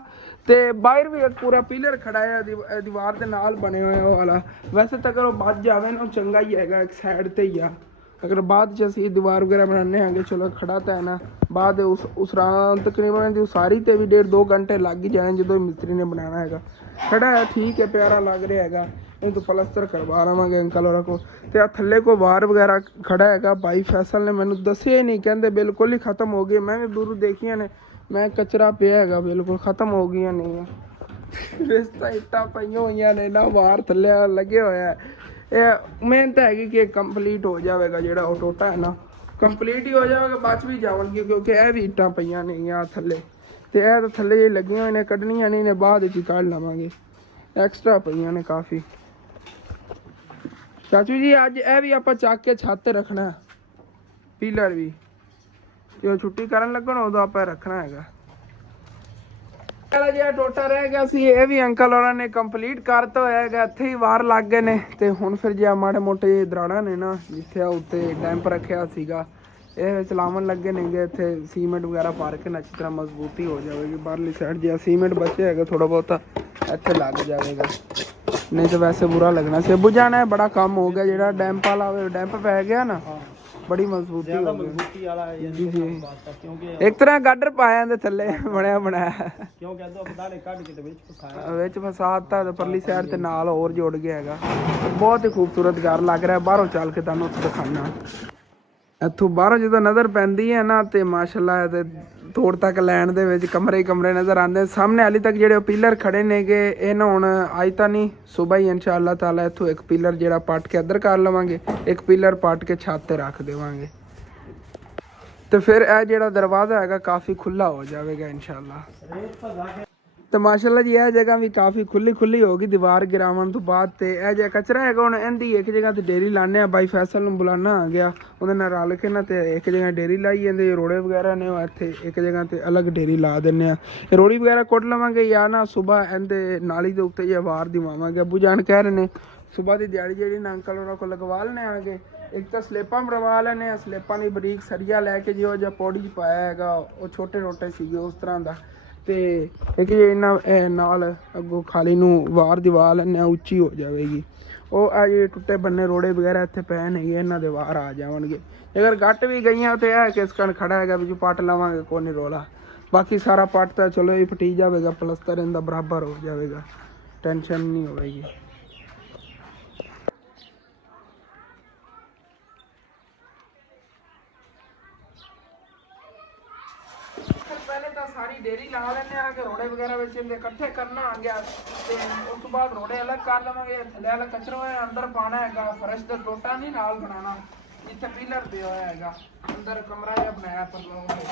ਤੇ ਬਾਹਰ ਵੀ ਇੱਕ ਪੂਰਾ ਪੀਲਰ ਖੜਾ ਹੈ ਦੀਵਾਰ ਦੇ ਨਾਲ ਬਣੇ ਹੋਏ ਉਹ ਵਾਲਾ। ਵੈਸੇ ਤਾਂ ਅਗਰ ਉਹ ਬਚ ਜਾਵੇ ਨਾ ਚੰਗਾ ਹੀ ਹੈਗਾ, ਇੱਕ ਸਾਈਡ ਤੇ ਹੀ ਆ। ਅਗਰ ਬਾਅਦ 'ਚ ਅਸੀਂ ਦੀਵਾਰ ਵਗੈਰਾ ਬਣਾਉਂਦੇ ਹਾਂਗੇ, ਚਲੋ ਖੜਾ ਤਾਂ ਹੈ ਨਾ, ਬਾਅਦ ਉਸ ਰਾਤ ਤਕਰੀਬਨ ਦੀ ਉਸਾਰੀ 'ਤੇ ਵੀ 1.5-2 ਘੰਟੇ ਲੱਗ ਹੀ ਜਾਣੇ ਜਦੋਂ ਮਿਸਤਰੀ ਨੇ ਬਣਾਉਣਾ ਹੈਗਾ। ਖੜਾ ਹੈ ਠੀਕ ਹੈ, ਪਿਆਰਾ ਲੱਗ ਰਿਹਾ ਹੈਗਾ। ਇਹ ਤੋਂ ਪਲਸਤਰ ਕਰਵਾ ਲਵਾਂਗੇ ਅੰਕਲ ਹੋਰਾਂ ਕੋਲ। ਤੇ ਆ ਥੱਲੇ ਕੋ ਵਾਰ ਵਗੈਰਾ ਖੜਾ ਹੈਗਾ, ਭਾਈ ਫੈਸਲ ਨੇ ਮੈਨੂੰ ਦੱਸਿਆ ਹੀ ਨਹੀਂ, ਕਹਿੰਦੇ ਬਿਲਕੁਲ ਹੀ ਖਤਮ ਹੋ ਗਈ। ਮੈਂ ਵੀ ਦੂਰੋਂ ਦੇਖੀਆਂ ਨੇ, ਮੈਂ ਕਚਰਾ ਪਿਆ ਹੈਗਾ, ਬਿਲਕੁਲ ਖਤਮ ਹੋ ਗਈਆਂ ਨਹੀਂ। ਰਿਸ਼ਤਾ ਇੱਟਾਂ ਪਈਆਂ ਹੋਈਆਂ ਨੇ ਨਾ, ਵਾਰ ਥੱਲੇ ਲੱਗੇ ਹੋਇਆ। ਇਹ ਮਿਹਨਤ ਹੈਗੀ ਕਿ ਕੰਪਲੀਟ ਹੋ ਜਾਵੇਗਾ, ਜਿਹੜਾ ਉਹ ਟੋਟਾ ਹੈ ਨਾ ਕੰਪਲੀਟ ਹੀ ਹੋ ਜਾਵੇਗਾ, ਬਚ ਵੀ ਜਾਵਣਗੇ ਕਿਉਂਕਿ ਇਹ ਵੀ ਇੱਟਾਂ ਪਈਆਂ ਨੇ ਆ ਥੱਲੇ। ਤੇ ਇਹ ਤਾਂ ਥੱਲੇ ਜੇ ਲੱਗੀਆਂ ਹੋਈਆਂ ਨੇ, ਕੱਢਣੀਆਂ ਨਹੀਂ ਨੇ, ਬਾਅਦ ਵਿੱਚ ਹੀ ਕੱਢ ਲਵਾਂਗੇ। ਐਕਸਟਰਾ ਪਈਆਂ ਨੇ ਕਾਫੀ। ਚਾਚੂ ਜੀ ਅੱਜ ਇਹ ਵੀ ਆਪਾਂ ਚੱਕ ਕੇ ਛੱਤ ਤੇ ਰੱਖਣਾ, ਪੀਲਰ ਵੀ ਜਦੋਂ ਛੁੱਟੀ ਕਰਨ ਲੱਗਣ ਉਦੋਂ ਆਪਾਂ ਰੱਖਣਾ ਹੈਗਾ। ਜਿਹੜਾ ਟੋਟਾ ਰਹਿ ਗਿਆ ਸੀ ਇਹ ਵੀ ਅੰਕਲ ਹੋਰਾਂ ਨੇ ਕੰਪਲੀਟ ਕਰਤਾ ਹੋਇਆ ਹੈਗਾ, ਇੱਥੇ ਹੀ ਵਾਰ ਲੱਗ ਗਏ ਨੇ। ਤੇ ਹੁਣ ਫਿਰ ਜੇ ਮਾੜੇ ਮੋਟੇ ਦਰਾੜਾਂ ਨੇ ਨਾ, ਜਿੱਥੇ ਉੱਤੇ ਡੈਂਪ ਰੱਖਿਆ ਸੀਗਾ ਇਹ ਚਲਾਵਣ ਲੱਗੇ ਨੇਗੇ, ਇੱਥੇ ਸੀਮੈਂਟ ਵਗੈਰਾ ਪਾ ਕੇ ਨਾ ਅੱਛੀ ਤਰ੍ਹਾਂ ਮਜ਼ਬੂਤੀ ਹੋ ਜਾਵੇਗੀ। ਬਾਹਰਲੀ ਸਾਈਡ ਜੇ ਸੀਮੈਂਟ ਬਚੇ ਹੈਗਾ ਥੋੜਾ ਬਹੁਤਾ ਇੱਥੇ ਲੱਗ ਜਾਵੇਗਾ, ਨਹੀਂ ਤਾਂ ਵੈਸੇ ਬੁਰਾ ਲੱਗਣਾ ਸੀ। ਬੁਝਾਣਾ ਬੜਾ ਕੰਮ ਹੋ ਗਿਆ, ਜਿਹੜਾ ਡੈਂਪ ਵਾਲਾ ਡੈਂਪ ਪੈ ਗਿਆ ਨਾ, ਬੜੀ ਮਜ਼ਬੂਤੀ ਹੋ ਗਈ ਜੀ ਜੀ। ਇੱਕ ਤਰ੍ਹਾਂ ਗਾਡਰ ਪਾਇਆ ਦੇ ਥੱਲੇ ਬਣਾਇਆ ਕਿਉਂਕਿ ਇਦੋਂ ਪਤਾ ਨਹੀਂ ਕੱਢ ਕੇ ਤੇ ਵਿੱਚ ਫਸਾਦਤਾ ਤੇ ਪਰਲੀ ਸਾਈਡ ਤੇ ਨਾਲ ਹੋਰ ਜੁੜ ਗਿਆ ਹੈਗਾ। ਬਹੁਤ ਹੀ ਖੂਬਸੂਰਤ ਘਰ ਲੱਗ ਰਿਹਾ। ਬਾਹਰੋਂ ਚੱਲ ਕੇ ਤੁਹਾਨੂੰ ਉੱਥੇ ਦਿਖਾਣਾ। ਇੱਥੋਂ ਬਾਹਰੋਂ ਜਦੋਂ ਨਜ਼ਰ ਪੈਂਦੀ ਹੈ ਨਾ ਤੇ ਮਾਸ਼ਾਅੱਲਾ ਤੇ ਤੋੜ ਤੱਕ ਲੈਣ ਦੇ ਵਿੱਚ ਕਮਰੇ ਨਜ਼ਰ ਆਉਂਦੇ। ਸਾਹਮਣੇ ਹਾਲੇ ਤੱਕ ਜਿਹੜੇ ਪਿੱਲਰ ਖੜੇ ਨੇਗੇ ਇਹ ਨਾ ਹੁਣ ਅੱਜ ਤਾਂ ਨਹੀਂ, ਸੁਬਾਹ ਹੀ ਇਨਸ਼ਾਅੱਲਾ ਤਾਲਾ ਇੱਥੋਂ ਇੱਕ ਪਿੱਲਰ ਜਿਹੜਾ ਪੱਟ ਕੇ ਇੱਧਰ ਕਰ ਲਵਾਂਗੇ, ਇੱਕ ਪਿੱਲਰ ਪੱਟ ਕੇ ਛੱਤ ਤੇ ਰੱਖ ਦੇਵਾਂਗੇ ਤੇ ਫਿਰ ਇਹ ਜਿਹੜਾ ਦਰਵਾਜ਼ਾ ਹੈਗਾ ਕਾਫੀ ਖੁੱਲਾ ਹੋ ਜਾਵੇਗਾ ਇਨਸ਼ਾਅੱਲਾ। ਤੇ ਮਾਸ਼ਾਅੱਲਾ ਜੀ ਇਹ ਜਗ੍ਹਾ ਵੀ ਕਾਫੀ ਖੁੱਲੀ ਹੋ ਗਈ ਦੀਵਾਰ ਗਿਰਾਵਣ ਤੋਂ ਬਾਅਦ। ਤੇ ਇਹ ਜਿਹੜਾ ਕਚਰਾ ਹੈਗਾ ਹੁਣ ਇਹਦੀ ਇੱਕ ਜਗ੍ਹਾ ਤੇ ਡੇਰੀ ਲਾਣੇ ਆ। ਬਾਈ ਫੈਸਲ ਨੂੰ ਬੁਲਾਣਾ ਆ ਗਿਆ, ਉਹਦੇ ਨਾਲ ਰਲ ਕੇ ਨਾ ਤੇ ਇੱਕ ਜਗ੍ਹਾ ਡੇਰੀ ਲਾਈ ਜਾਂਦੇ। ਰੋੜੇ ਵਗੈਰਾ ਨੇ ਉਹ ਇੱਥੇ ਇੱਕ ਜਗ੍ਹਾ ਤੇ ਅਲੱਗ ਡੇਰੀ ਲਾ ਦਿੰਦੇ ਆ। ਰੋੜੀ ਵਗੈਰਾ ਕੁੱਟ ਲਵਾਂਗੇ ਜਾਂ ਨਾ ਸੁਬਾਹ ਇਹਦੇ ਨਾਲੀ ਦੇ ਉੱਤੇ ਜਾਂ ਵਾਰ ਦਿਵਾਵਾਂਗੇ। ਅੱਬੂ ਜਾਨ ਕਹਿ ਰਹੇ ਨੇ ਸੁਬਾਹ ਦੀ ਦਿਹਾੜੀ ਜਿਹੜੀ ਨਾ ਅੰਕਲ ਉਹਨਾਂ ਕੋਲ ਲਗਵਾ ਲੈਣੇ ਆਗੇ। ਇੱਕ ਤਾਂ ਸਲੇਪਾਂ ਮਰਵਾ ਲੈਣੇ ਆ, ਸਲੇਪਾਂ ਦੀ ਬਰੀਕ ਸਰੀਆ ਲੈ ਕੇ ਜਿਹੋ ਜਿਹਾ ਪੌੜੀ 'ਚ ਪਾਇਆ ਹੈਗਾ ਉਹ ਛੋਟੇ ਸੀਗੇ ਉਸ ਤਰ੍ਹਾਂ ਦਾ। ਤੇ ਇੱਕ ਜੇ ਇਹਨਾਂ ਨਾਲ ਅੱਗੋਂ ਖਾਲੀ ਨੂੰ ਵਾਰ ਦਿਵਾ ਲੈਂਦੇ ਆ, ਉੱਚੀ ਹੋ ਜਾਵੇਗੀ। ਉਹ ਆ ਜੀ ਟੁੱਟੇ ਬੰਨੇ ਰੋੜੇ ਵਗੈਰਾ ਇੱਥੇ ਪਏ ਨੇ ਇਹਨਾਂ ਦੇ ਬਾਹਰ ਆ ਜਾਵਣਗੇ। ਅਗਰ ਗੱਟ ਵੀ ਗਈਆਂ ਤੇ ਇਹ ਕਿਸ ਕਣ ਖੜਾ ਹੈਗਾ ਵੀ ਪੱਟ ਲਵਾਂਗੇ ਕੋਈ ਨਹੀਂ ਰੋਲਾ। ਬਾਕੀ ਸਾਰਾ ਪੱਟ ਤਾਂ ਚਲੋ ਇਹ ਫਟੀ ਜਾਵੇਗਾ, ਪਲਸਤਰ ਇਹਦਾ ਬਰਾਬਰ ਹੋ ਜਾਵੇਗਾ, ਟੈਨਸ਼ਨ ਨਹੀਂ ਹੋਵੇਗੀ। ਪਹਿਲੇ ਤਾਂ ਸਾਰੀ ਡੇਰੀ ਲਾ ਲੈਣੇ ਆ ਕਿ ਰੋੜੇ ਵਗੈਰਾ ਵਿੱਚ ਇਹਦੇ ਇਕੱਠੇ ਕਰਨਾ ਆ ਗਿਆ ਤੇ ਉਸ ਤੋਂ ਬਾਅਦ ਰੋੜੇ ਅਲੱਗ ਕਰ ਲਵਾਂਗੇ। ਥੱਲੇ ਵਾਲਾ ਕਚਰਾ ਹੈ ਅੰਦਰ ਪਾਣਾ ਹੈਗਾ, ਫਰਸ਼ ਦਾ ਟੋਟਾ ਨਹੀਂ ਨਾਲ ਬਣਾਉਣਾ, ਜਿੱਥੇ ਪੀਲਰ ਪਿਆ ਹੋਇਆ ਹੈਗਾ ਅੰਦਰ ਕਮਰਾ ਜਿਹਾ ਬਣਾਇਆ ਪਰ ਲੋਗੇ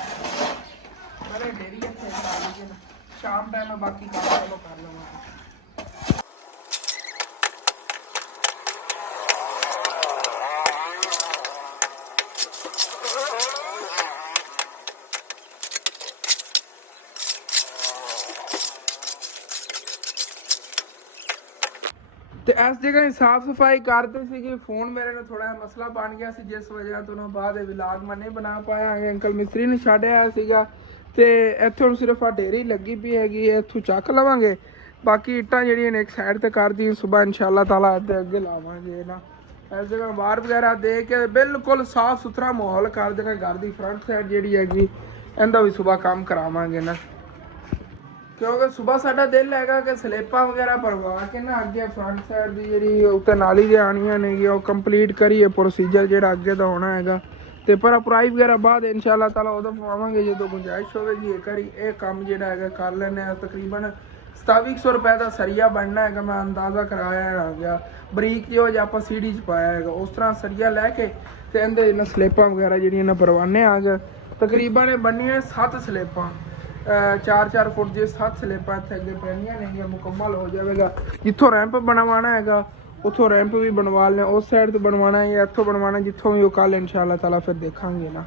ਪਹਿਲੇ ਡੇਰੀ ਇੱਥੇ ਲਾ ਲਈਏ ਸ਼ਾਮ ਟਾਈਮ ਬਾਕੀ ਕੰਮ ਚਲੋ ਕਰ ਲਵਾਂਗੇ। ਤੇ ਇਸ ਜਗ੍ਹਾ ਦੀ ਸਾਫ ਸਫਾਈ ਕਰਦੇ ਸੀਗੇ। ਫੋਨ ਮੇਰੇ ਨਾਲ ਥੋੜਾ ਜਿਹਾ ਮਸਲਾ ਬਣ ਗਿਆ ਸੀ ਜਿਸ ਵਜ੍ਹਾ ਤੋਂ ਬਾਅਦ ਇਹ ਵਲੌਗ ਮੈਂ ਨਹੀਂ ਬਣਾ ਪਾਇਆ। ਅੰਕਲ ਮਿਸਤਰੀ ਨੇ ਛੱਡਿਆ ਸੀਗਾ ਤੇ ਇੱਥੇ ਹੁਣ ਸਿਰਫ ਆ ਢੇਰੀ ਲੱਗੀ ਪਈ ਹੈਗੀ, ਇੱਥੋਂ ਚੱਕ ਲਵਾਂਗੇ। ਬਾਕੀ ਇੱਟਾਂ ਜਿਹੜੀਆਂ ਨੇ ਇੱਕ ਸਾਈਡ ਤੇ ਕਰਦੀ ਸੁਬਾ ਇਨਸ਼ਾਅੱਲਾ ਤਾਲਾ ਇੱਥੇ ਅੱਗੇ ਲਾਵਾਂਗੇ ਨਾ। ਇਸ ਜਗ੍ਹਾ ਬਾਹਰ ਵਗੈਰਾ ਦੇ ਕੇ ਬਿਲਕੁਲ ਸਾਫ ਸੁਥਰਾ ਮਾਹੌਲ ਕਰ ਦੇਣਾ। ਘਰ ਦੀ ਫਰੰਟ ਸਾਈਡ ਜਿਹੜੀ ਹੈਗੀ ਇਹਦਾ ਵੀ ਸੁਬਾ ਕੰਮ ਕਰਾਵਾਂਗੇ ਨਾ, ਕਿਉਂਕਿ ਸੁਬਾ ਸਾਡਾ ਦਿਲ ਹੈਗਾ ਕਿ ਸਲੇਪਾਂ ਵਗੈਰਾ ਭਰਵਾ ਕੇ ਨਾ ਅੱਗੇ ਫਰੰਟ ਸਾਈਡ ਦੀ ਜਿਹੜੀ ਉੱਤੇ ਨਾਲੀ ਦੇ ਆਣੀਆਂ ਨੇ ਉਹ ਕੰਪਲੀਟ ਕਰੀਏ ਪ੍ਰੋਸੀਜਰ ਜਿਹੜਾ ਅੱਗੇ ਦਾ ਹੋਣਾ ਹੈਗਾ। ਤੇ ਪਰ ਪ੍ਰਾਈ ਵਗੈਰਾ ਬਾਅਦ ਇਨਸ਼ਾਅੱਲਾ ਤਾਲਾ ਉਦੋਂ ਪਵਾਵਾਂਗੇ ਜਦੋਂ ਗੁੰਜਾਇਸ਼ ਹੋਵੇਗੀ। ਇਹ ਕਰੀ ਇਹ ਕੰਮ ਜਿਹੜਾ ਹੈਗਾ ਕਰ ਲੈਣੇ ਆ। ਤਕਰੀਬਨ 2700 ਰੁਪਏ ਦਾ ਸਰੀਆ ਬਣਨਾ ਹੈਗਾ, ਮੈਂ ਅੰਦਾਜ਼ਾ ਕਰਾਇਆ ਆ ਗਿਆ। ਬਰੀਕ ਜਿਹੋ ਜਿਹਾ ਆਪਾਂ ਸੀਡੀ 'ਚ ਪਾਇਆ ਹੈਗਾ ਉਸ ਤਰ੍ਹਾਂ ਸਰੀਆ ਲੈ ਕੇ ਤੇ ਇਹਦੇ ਇਹਨਾਂ ਸਲੇਪਾਂ ਵਗੈਰਾ ਜਿਹੜੀਆਂ ਇਹਨਾਂ ਪਰਵਾਨੇ ਆ ਗਿਆ। ਤਕਰੀਬਨ ਇਹ ਬਣਨੀਆਂ 7 ਸਲੇਪਾਂ 4-4 ਫੁੱਟ ਦੇ 7 ਸਲੇਪਾਂ ਇੱਥੇ ਅੱਗੇ ਪੈਣੀਆਂ ਨੇ, ਮੁਕੰਮਲ ਹੋ ਜਾਵੇਗਾ। ਜਿੱਥੋਂ ਰੈਂਪ ਬਣਵਾਉਣਾ ਹੈਗਾ ਉੱਥੋਂ ਰੈਂਪ ਵੀ ਬਣਵਾ ਲੈਣਾ, ਉਸ ਸਾਈਡ ਤੋਂ ਬਣਵਾਉਣਾ ਜਾਂ ਇੱਥੋਂ ਬਣਵਾਉਣਾ, ਜਿੱਥੋਂ ਵੀ ਉਹ ਕੱਲ ਇਨਸ਼ਾਅੱਲਾ ਤਾਲਾ ਫਿਰ ਦੇਖਾਂਗੇ ਨਾ।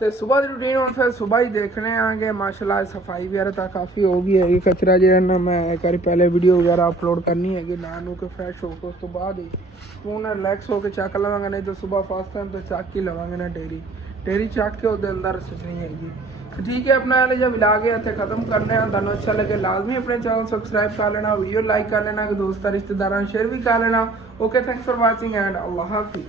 ਤੇ ਸਵੇਰ ਦੀ ਰੂਟੀਨ ਹੁਣ ਫਿਰ ਸਵੇਰ ਹੀ ਦੇਖਣੇ ਆਂਗੇ। ਮਾਸ਼ਾਅੱਲਾ ਸਫਾਈ ਵਗੈਰਾ ਤਾਂ ਕਾਫੀ ਹੋ ਗਈ ਹੈਗੀ। ਕਚਰਾ ਜਿਹੜਾ ਨਾ ਮੈਂ ਇੱਕ ਵਾਰੀ ਪਹਿਲੇ ਵੀਡੀਓ ਵਗੈਰਾ ਅਪਲੋਡ ਕਰਨੀ ਹੈਗੀ ਨਾ ਨੂੰ ਕਿ ਫਰੈਸ਼ ਹੋ ਕੇ ਉਸ ਤੋਂ ਬਾਅਦ ਹੀ ਪੂਰਾ ਰਿਲੈਕਸ ਹੋ ਕੇ ਚੱਕ ਲਵਾਂਗੇ। ਨਹੀਂ ਤਾਂ ਸਵੇਰ ਫਸਟ ਟਾਈਮ ਤੋਂ ਚੱਕ ਹੀ ਲਵਾਂਗੇ ਨਾ ਡੇਰੀ ਚੱਕ ਕੇ ਉਹਦੇ ਅੰਦਰ ਸੱਜਣੀ ਹੈਗੀ। ठीक है, अपना वाले जब मिला के इतने खत्म करने हैं। तुहानू अच्छा लगे लाजमी अपने चैनल सब्सक्राइब कर लेना, वीडियो लाइक कर लेना, दोस्तों रिश्तेदारों शेयर भी कर लेना। Okay, thanks for watching and अल्लाह हाफिज़।